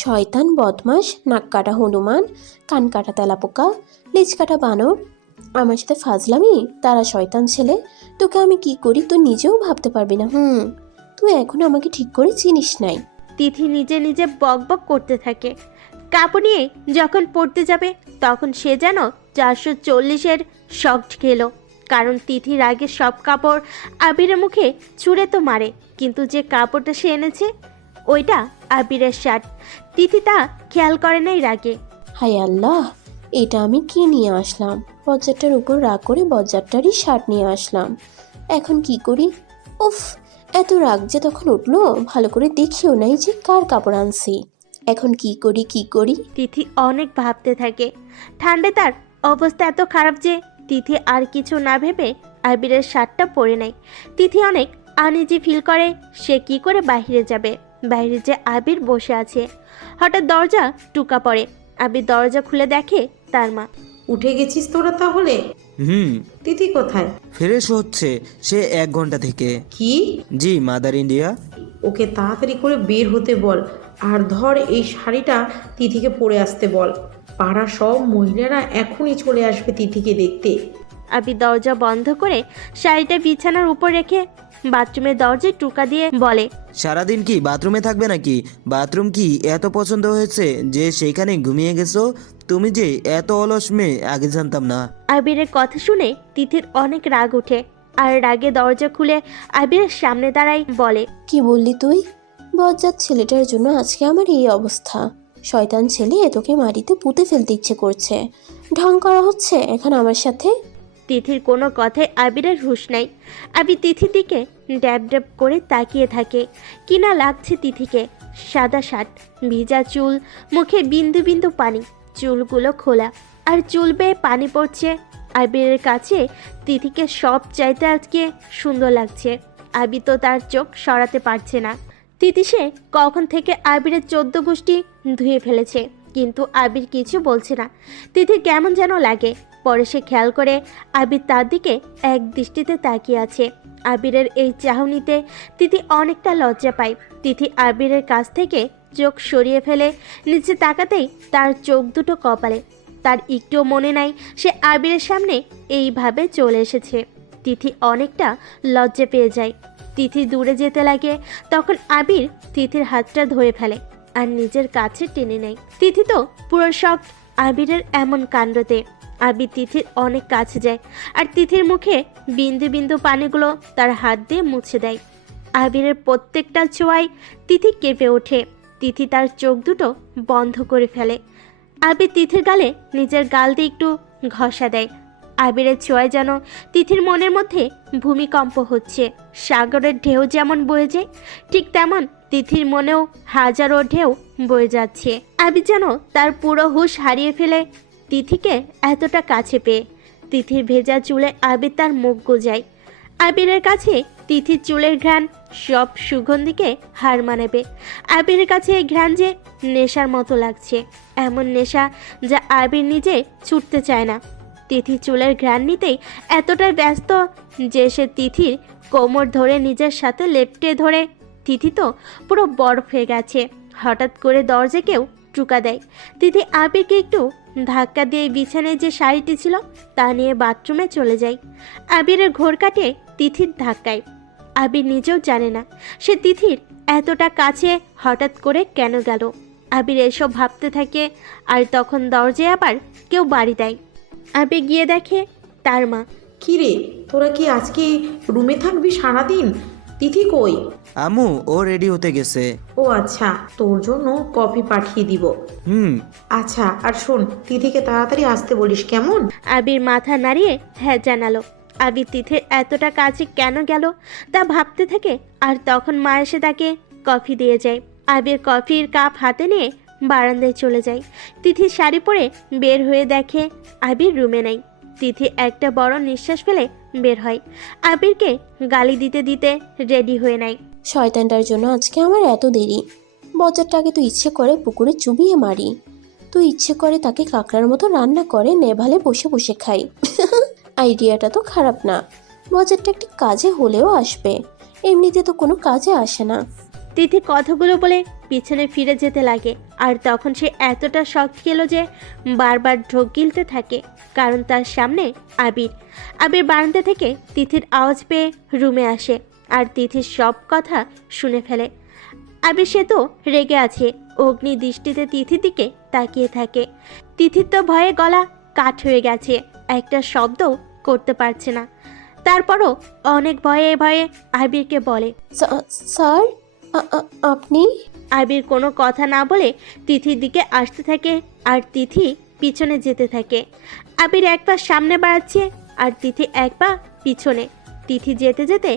শয়তান, বদমাস, নাক কাটা হনুমান, কান কাটা তেলাপোকা, লেজ কাটা বানর, আমার সাথে ফাজলামি? তারা শয়তান ছেলে, তোকে আমি কি করি তুই নিজেও ভাবতে পারবি না। তুই এখন আমাকে ঠিক করে চিনিস নাই। তিথি নিজে নিজে বক বক করতে থাকে। কাপড় নিয়ে যখন পড়তে যাবে তখন সে যেন 440-এর শক খেলো, কারণ তিথির আগে সব কাপড় আবিরের মুখে ছুঁড়ে তো মারে, কিন্তু যে কাপড়টা সে এনেছে ওইটা আবিরের শার্ট। তিথি তা খেয়াল করে নাই রাগে। হায় আল্লাহ, এটা আমি কি নিয়ে আসলাম? বজ্জারটার উপর রাগ করে বজ্জারটারই শার্ট নিয়ে আসলাম। এখন কি করি? উফ, এত রাগ যে তখন উঠলো, ভালো করে দেখিও নাই যে কার কাপড় আনছি। এখন কি করি কি করি? তিথি অনেক ভাবতে থাকে। ঠান্ডায় তার অবস্থা এত খারাপ যে তিথি আর কিছু না ভেবে আবিরের শার্টটা পরে নেয়। তিথি অনেক আনইজি ফিল করে সে কি করে বাইরে যাবে। বাইরে যে আবির বসে আছে। হঠাৎ দরজা টুকা পড়ে। আবির দরজা খুলে দেখে তার মা। উঠে গেছিস তোরা তাহলে? তিথি কোথায়? ফ্রেশ হচ্ছে সে 1 ঘন্টা থেকে। কি? জি মাদার ইন্ডিয়া। ওকে তাড়াতাড়ি করে বের হতে বল, আর ধর এই শাড়িটা তিথিকে পরে আসতে বল। পাড়ার সব মহিলারা এখনই চলে আসবে তিথিকে দেখতে। আবির দরজা বন্ধ করে শাড়িটা বিছানার উপর রেখে বাথরুমের দরজায় টুকা দিয়ে বলে, সারাদিন কি বাথরুমে থাকবে নাকি? বাথরুম কি এত পছন্দ হয়েছে যে সেখানে ঘুমিয়ে গেছো? তুমি যে এত অলস মেয়ে আগে জানতাম না। আবিরের কথা শুনে তিথির অনেক রাগ ওঠে আর রাগে দরজা খুলে আবিরের সামনে দাঁড়াই বলে, কি বললি তুই? বজ্জাত ছেলেটার জন্য আজকে আমার এই অবস্থা। শয়তান ছেলে, তোকে মাটিতে পুঁতে ফেলতে ইচ্ছে করছে। ঢং করা হচ্ছে এখন আমার সাথে। তিথির কোনো কথায় আবিরের হুঁশ নাই। আবির তিথির দিকে ড্যাব ড্যাব করে তাকিয়ে থাকে। কিনা লাগছে তিথিকে। সাদা শার্ট, ভিজা চুল, মুখে বিন্দু বিন্দু পানি, চুলগুলো খোলা আর চুল বেয়ে পানি পড়ছে। আবিরের কাছে তিথিকে সব চাইতে আজকে সুন্দর লাগছে। আবির তো তার চোখ সরাতে পারছে না। তিথি সে কখন থেকে আবিরের 14 গোষ্ঠী ধুয়ে ফেলেছে, কিন্তু আবির কিছু বলছে না। তিথি কেমন যেন লাগে। পরে সে খেয়াল করে আবির তার দিকে এক দৃষ্টিতে তাকিয়ে আছে। আবিরের এই চাহনিতে তিথি অনেকটা লজ্জা পায়। তিথি আবিরের কাছ থেকে চোখ সরিয়ে ফেলে নিচে তাকাতেই তার চোখ দুটো কপালে। তার একটুও মনে নাই সে আবিরের সামনে এইভাবে চলে এসেছে। তিথি অনেকটা লজ্জা পেয়ে যায়। তিথি দূরে যেতে লাগে, তখন আবির তিথির হাতটা ধরে ফেলে আর নিজের কাছে টেনে নেয়। তিথি তো পুরো শক আবিরের এমন কাণ্ডতে। আবির তিথির অনেক কাছে যায় আর তিথির মুখে বিন্দু বিন্দু পানিগুলো তার হাত দিয়ে মুছে দেয়। আবিরের প্রত্যেকটা ছোঁয়ায় তিথি কেঁপে ওঠে। তিথি তার চোখ দুটো বন্ধ করে ফেলে। আবির তিথির গালে নিজের গাল দিয়ে একটু ঘষা দেয়। আবিরের ছোঁয়ায় যেন তিথির মনের মধ্যে ভূমিকম্প হচ্ছে। সাগরের ঢেউ যেমন বয়ে যায়, ঠিক তেমন তিথির মনেও হাজারো ঢেউ বয়ে যাচ্ছে। আবির যেন তার পুরো হুঁশ হারিয়ে ফেলে তিথিকে এতটা কাছে পেয়ে। তিথির ভেজা চুলে আবির তার মুখ গোজায়। আবিরের কাছে তিথির চুলের ঘ্রাণ সব সুগন্ধিকে হার মানাবে। আবিরের কাছে এই ঘ্রাণ যে নেশার মতো লাগছে, এমন নেশা যা আবির নিজে ছুটতে চায় না। তিথি চুলের ঘ্রাণ নিতেই এতটাই ব্যস্ত যে সে তিথির কোমর ধরে নিজের সাথে লেপটে ধরে। তিথি তো পুরো বরফ হয়ে গেছে। হঠাৎ করে দরজা কেউ টুকা দেয়। তিথি আবিরকে একটু ধাক্কা দিয়ে বিছানায় যে শাড়িটি ছিল তা নিয়ে বাথরুমে চলে যায়। আবিরের ঘোর কাটে তিথির ধাক্কায়। আবির নিজেও জানে না সে তিথির এতটা কাছে হঠাৎ করে কেন গেল। আবির এসব ভাবতে থাকে আর তখন দরজায় আবার কেউ বাড়ি দেয়। আবির গিয়ে দেখে তার মা। কি রে, তোরা কি আজকে রুমে থাকবি সারাদিন? তিথি কই? আম্মু ও রেডি হতে গেছে। ও আচ্ছা, তোর জন্য কফি পাঠিয়ে দিব। হুম। আচ্ছা, আর শোন, তিথিকে তাড়াতাড়ি আসতে বলিস, কেমন? আবির মাথা নাড়িয়ে হ্যাঁ জানালো। আবির তিথির এতটা কাছে কেন গেল তা ভাবতে থাকে, আর তখন মা এসে তাকে কফি দিয়ে যায়। আবির কফির কাপ হাতে নিয়ে বারান্দায় চলে যায়। তিথি শাড়ি পরে বের হয়ে দেখে আবির রুমে নেই। তিথি একটা বড় নিঃশ্বাস ফেলে বের হয়। আবিরকে গালি দিতে দিতে রেডি হয়ে নেয়। শয়তানটার জন্য আজকে আমার এত দেরি। বজ্জারটাকে তুই ইচ্ছে করে পুকুরে চুবিয়ে মারি, তুই ইচ্ছে করে তাকে কাঁকড়ার মতো রান্না করে নেভালে বসে বসে খাই। আইডিয়াটা তো খারাপ না, বজ্জারটা একটি কাজে হলেও আসবে, এমনিতে তো কোনো কাজে আসে না। তিথি কথাগুলো বলে পিছনে ফিরে যেতে লাগে, আর তখন সে এতটা শক খেলো যে বারবার ঢোক গিলতে থাকে, কারণ তার সামনে আবির। আবির বারান্দা থেকে তিথির আওয়াজ পেয়ে রুমে আসে আর তিথির সব কথা শুনে ফেলে। আবির সে তো রেগে আছে, অগ্নি দৃষ্টিতে তিথির দিকে তাকিয়ে থাকে। তিথির তো ভয়ে গলা কাঠ হয়ে গেছে, একটা শব্দও করতে পারছে না। তারপরও অনেক ভয়ে ভয়ে আবিরকে বলে, স্যার আপনি? আবির কোনো কথা না বলে তিথির দিকে আসতে থাকে আর তিথি পিছনে যেতে থাকে। আবির এক পা সামনে বাড়াচ্ছে আর তিথি এক পা পিছনে। তিথি যেতে যেতে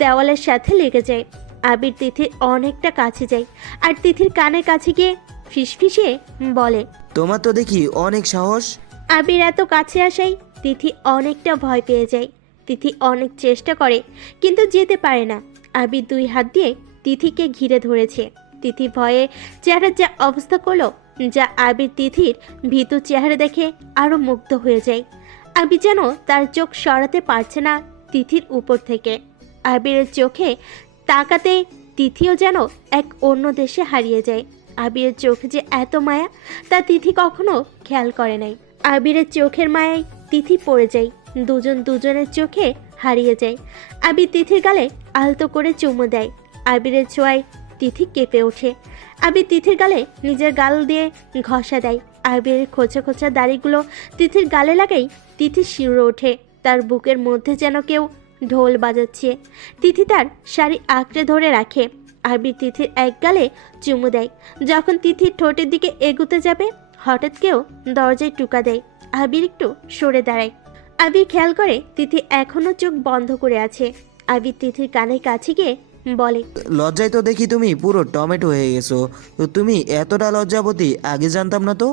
দেওয়ালের সাথে লেগে যায়। আবির তিথির অনেকটা কাছে যায় আর তিথির কানের কাছে গিয়ে ফিসফিসিয়ে বলে, তোমার তো দেখি অনেক সাহস। আবির এত কাছে আসাই তিথি অনেকটা ভয় পেয়ে যায়। তিথি অনেক চেষ্টা করে কিন্তু যেতে পারে না। আবির দুই হাত দিয়ে তিথিকে ঘিরে ধরেছে। তিথি ভয়ে চেহারার যা অবস্থা করলো, যা আবির তিথির ভীতু চেহারা দেখে আরো মুগ্ধ হয়ে যায়। আবির যেন তার চোখ সরাতে পারছে না তিথির উপর থেকে। আবিরের চোখে তাকাতে তিথিও যেন এক অন্য দেশে হারিয়ে যায়। আবিরের চোখে যে এত মায়া তা তিথি কখনো খেয়াল করে নাই। আবিরের চোখের মায়ায় তিথি পড়ে যায়, দুজন দুজনের চোখে হারিয়ে যায়। আবির তিথির গালে আলতো করে চুমু দেয়। আবিরের ছোঁয়ায় তিথি কেঁপে ওঠে। আবির তিথির গালে নিজের গাল দিয়ে ঘষা দেয়। আবিরের খোঁচা খোঁচা দাড়িগুলো তিথির গালে লাগাই তিথি শিউরে ওঠে। তার বুকের মধ্যে যেন কেউ ঢোল বাজাচ্ছে। তিথি তার শাড়ি আঁকড়ে ধরে রাখে। আবির তিথির এক গালে চুমু দেয়। যখন তিথির ঠোঁটের দিকে এগুতে যাবে, হঠাৎ কেউ দরজায় টুকা দেয়। আবির একটু সরে দাঁড়ায়। আবির খেয়াল করে তিথি এখনো চোখ বন্ধ করে আছে। আবির তিথির কানের কাছে গিয়ে বলে, লজ্জায় তো দেখি তুমি পুরো টমেটো হয়ে গেছো। তো তুমি এতটা লজ্জাবতী, আগে জানতাম না তো।